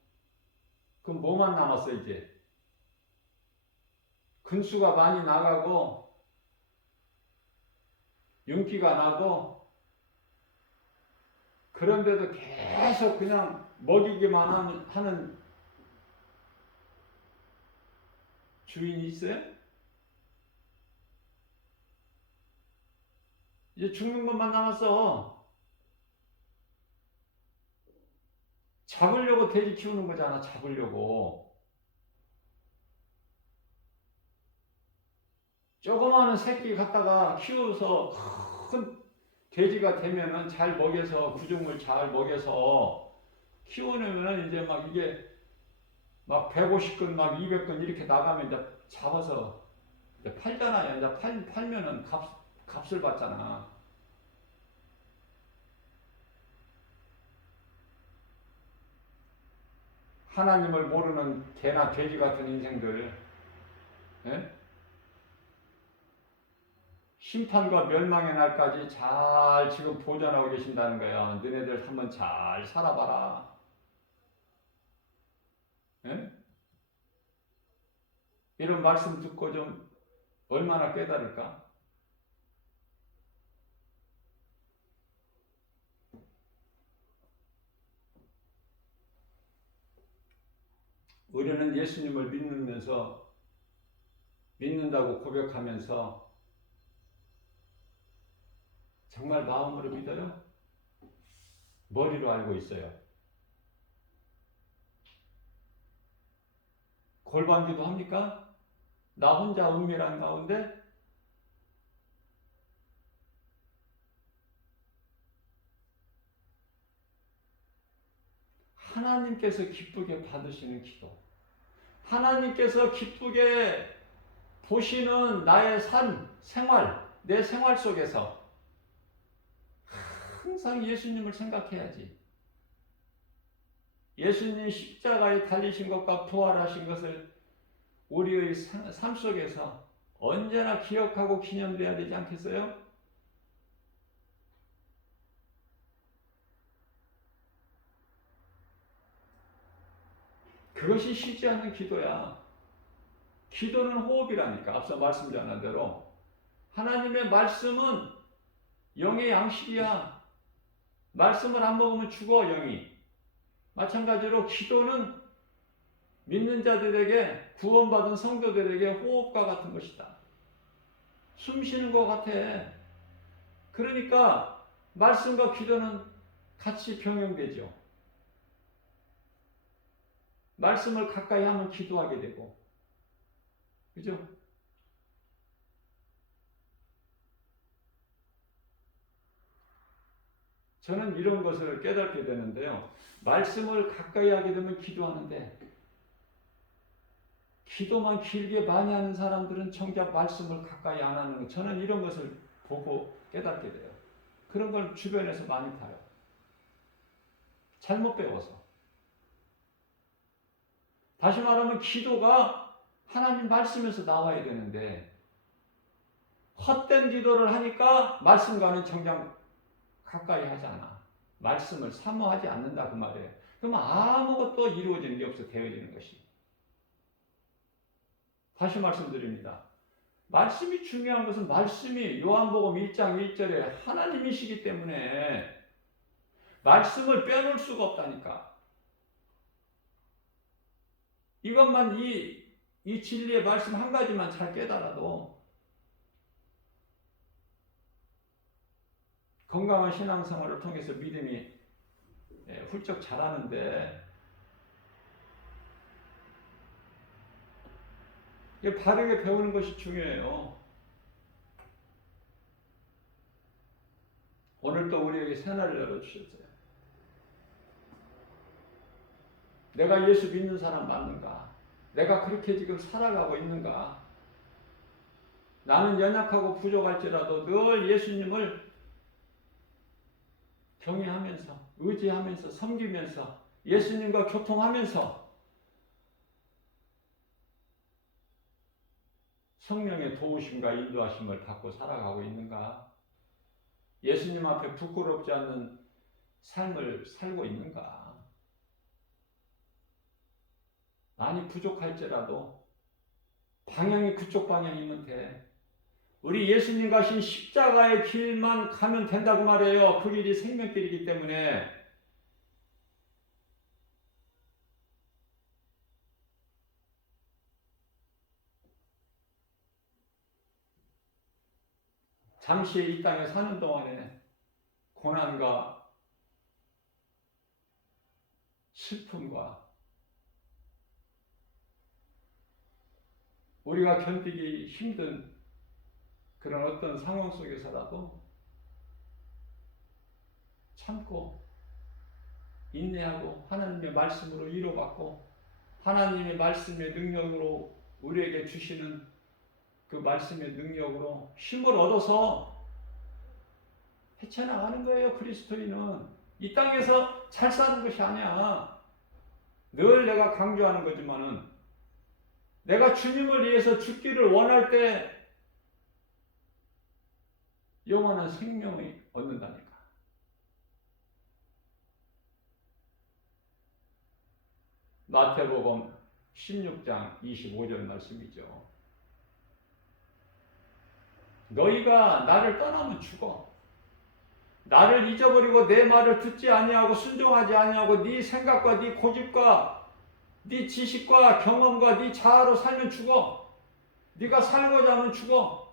그럼 뭐만 남았어 이제? 근수가 많이 나가고 윤기가 나고, 그런데도 계속 그냥 먹이기만 하는 주인이 있어요? 이제 죽는 것만 남았어. 잡으려고 돼지 키우는 거잖아. 잡으려고. 조그마한 새끼 갖다가 키워서 큰 돼지가 되면은 잘 먹여서, 구중물 잘 먹여서 키우면은 이제 막 이게 막 150근 막 200근 이렇게 나가면 이제 잡아서 이제 팔잖아요. 이제 팔면은 값을 받잖아. 하나님을 모르는 개나 돼지 같은 인생들, 예? 심판과 멸망의 날까지 잘 지금 보존하고 계신다는 거야. 너네들 한번 잘 살아봐라. 예? 이런 말씀 듣고 좀 얼마나 깨달을까? 우리는 예수님을 믿는다고 고백하면서 정말 마음으로 믿어요? 머리로 알고 있어요. 골방기도 합니까? 나 혼자 은밀한 가운데? 하나님께서 기쁘게 받으시는 기도, 하나님께서 기쁘게 보시는 나의 생활, 내 생활 속에서 항상 예수님을 생각해야지. 예수님 십자가에 달리신 것과 부활하신 것을 우리의 삶 속에서 언제나 기억하고 기념돼야 되지 않겠어요? 그것이 쉬지 않는 기도야. 기도는 호흡이라니까. 앞서 말씀 전한 대로 하나님의 말씀은 영의 양식이야. 말씀을 안 먹으면 죽어, 영이. 마찬가지로 기도는 믿는 자들에게, 구원받은 성도들에게 호흡과 같은 것이다. 숨 쉬는 것 같아. 그러니까 말씀과 기도는 같이 병행되죠. 말씀을 가까이 하면 기도하게 되고, 그죠? 저는 이런 것을 깨닫게 되는데요. 말씀을 가까이 하게 되면 기도하는데, 기도만 길게 많이 하는 사람들은 정작 말씀을 가까이 안 하는 거. 저는 이런 것을 보고 깨닫게 돼요. 그런 걸 주변에서 많이 봐요. 잘못 배워서. 다시 말하면 기도가 하나님 말씀에서 나와야 되는데 헛된 기도를 하니까 말씀과는 정작 가까이 하지 않아. 말씀을 사모하지 않는다 그 말이에요. 그럼 아무것도 이루어지는 게 없어. 되어지는 것이. 다시 말씀드립니다. 말씀이 중요한 것은 말씀이 요한복음 1장 1절에 하나님이시기 때문에 말씀을 빼놓을 수가 없다니까. 이것만 이 진리의 말씀 한 가지만 잘 깨달아도 건강한 신앙생활을 통해서 믿음이 훌쩍 자라는데 바르게 배우는 것이 중요해요. 오늘 또 우리에게 새날을 열어주셨어요. 내가 예수 믿는 사람 맞는가? 내가 그렇게 지금 살아가고 있는가? 나는 연약하고 부족할지라도 늘 예수님을 경외하면서 의지하면서 섬기면서 예수님과 교통하면서 성령의 도우심과 인도하심을 받고 살아가고 있는가? 예수님 앞에 부끄럽지 않는 삶을 살고 있는가? 많이 부족할지라도 방향이 그쪽 방향이면 돼. 우리 예수님 가신 십자가의 길만 가면 된다고 말해요. 그 길이 생명길이기 때문에. 잠시 이 땅에 사는 동안에 고난과 슬픔과 우리가 견디기 힘든 그런 어떤 상황 속에서라도 참고 인내하고 하나님의 말씀으로 위로받고 하나님의 말씀의 능력으로 우리에게 주시는 그 말씀의 능력으로 힘을 얻어서 헤쳐나가는 거예요. 그리스도인은 이 땅에서 잘 사는 것이 아니야. 늘 내가 강조하는 거지만은 내가 주님을 위해서 죽기를 원할 때 영원한 생명을 얻는다니까. 마태복음 16장 25절 말씀이죠. 너희가 나를 떠나면 죽어. 나를 잊어버리고 내 말을 듣지 아니하고 순종하지 아니하고 네 생각과 네 고집과 네 지식과 경험과 네 자아로 살면 죽어. 네가 살고자 하면 죽어.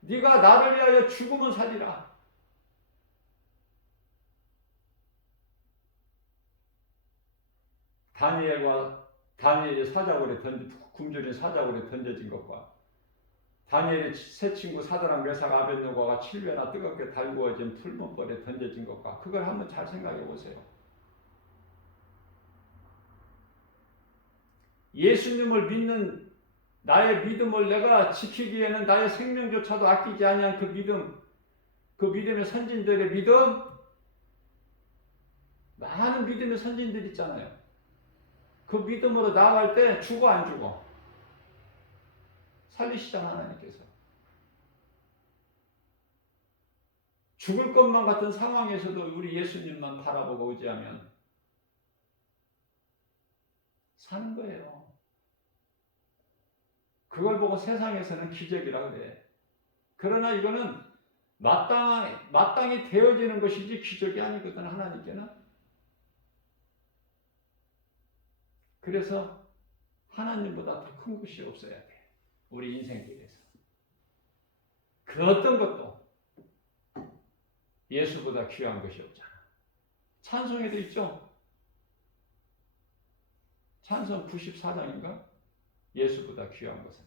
네가 나를 위하여 죽으면 살리라. 다니엘이 사자굴에 굶주린 사자굴에 던져진 것과 다니엘의 새 친구 사드락 메삭 아벳느고가 7회나 뜨겁게 달구어진 풀문벌에 던져진 것과 그걸 한번 잘 생각해 보세요. 예수님을 믿는 나의 믿음을 내가 지키기에는 나의 생명조차도 아끼지 아니한 그 믿음, 그 믿음의 선진들의 믿음, 많은 믿음의 선진들 있잖아요. 그 믿음으로 나아갈 때 죽어 안 죽어? 살리시잖아 하나님께서. 죽을 것만 같은 상황에서도 우리 예수님만 바라보고 의지하면 사는 거예요. 그걸 보고 세상에서는 기적이라고 그래. 그러나 이거는 마땅히 되어지는 것이지 기적이 아니거든 하나님께는. 그래서 하나님보다 더 큰 것이 없어야 돼. 우리 인생길에서. 그 어떤 것도 예수보다 귀한 것이 없잖아. 찬송에도 있죠. 찬송 94장인가? 예수보다 귀한 것은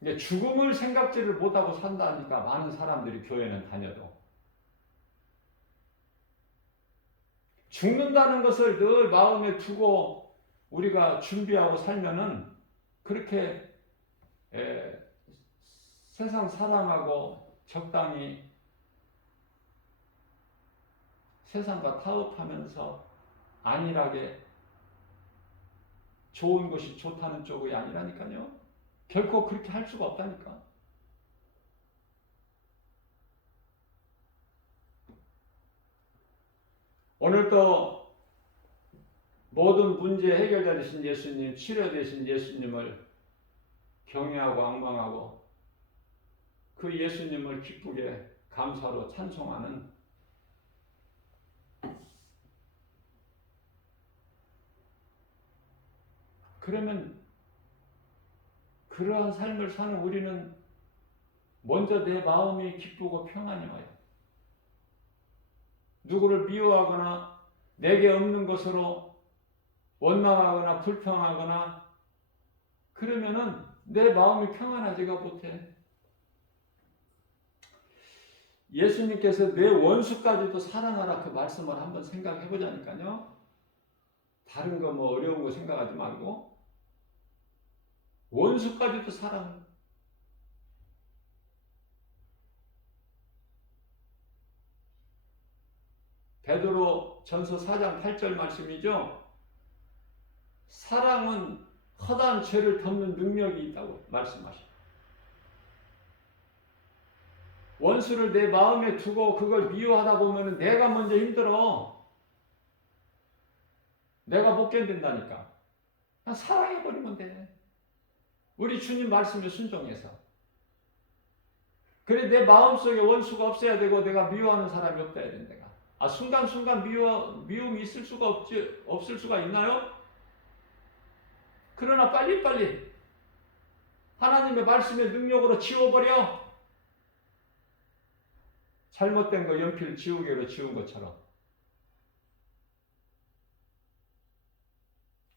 이제 죽음을 생각지를 못하고 산다니까 많은 사람들이 교회는 다녀도 죽는다는 것을 늘 마음에 두고 우리가 준비하고 살면은 그렇게 세상 사랑하고 적당히 세상과 타협하면서 안일하게 좋은 것이 좋다는 쪽이 아니라니까요. 결코 그렇게 할 수가 없다니까. 오늘도 모든 문제 해결자되신 예수님, 치료되신 예수님을 경외하고 앙망하고 그 예수님을 기쁘게 감사로 찬송하는 그러면 그러한 삶을 사는 우리는 먼저 내 마음이 기쁘고 평안이 와요. 누구를 미워하거나 내게 없는 것으로 원망하거나 불평하거나 그러면은 내 마음이 평안하지가 못해. 예수님께서 내 원수까지도 사랑하라 그 말씀을 한번 생각해 보자니까요. 다른 거 뭐 어려운 거 생각하지 말고 원수까지도 사랑해. 베드로 전서 4장 8절 말씀이죠. 사랑은 허다한 죄를 덮는 능력이 있다고 말씀하십니다. 원수를 내 마음에 두고 그걸 미워하다 보면 내가 먼저 힘들어. 내가 못 견딘다니까. 그냥 사랑해버리면 돼. 우리 주님 말씀에 순종해서. 그래 내 마음속에 원수가 없어야 되고 내가 미워하는 사람이 없다 해야 된다. 순간순간 미움이 있을 수가 없을 수가 있나요? 그러나 빨리빨리 하나님의 말씀의 능력으로 지워버려. 잘못된 거 연필 지우개로 지운 것처럼.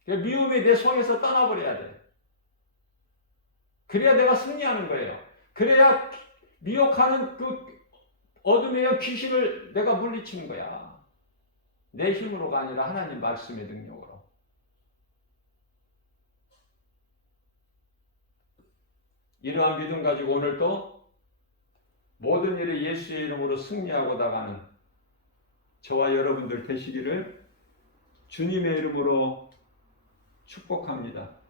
미움이 내 속에서 떠나버려야 돼. 그래야 내가 승리하는 거예요. 그래야 미혹하는 그 어둠의 귀신을 내가 물리치는 거야. 내 힘으로가 아니라 하나님 말씀의 능력으로. 이러한 믿음 가지고 오늘도 모든 일에 예수의 이름으로 승리하고 나가는 저와 여러분들 되시기를 주님의 이름으로 축복합니다.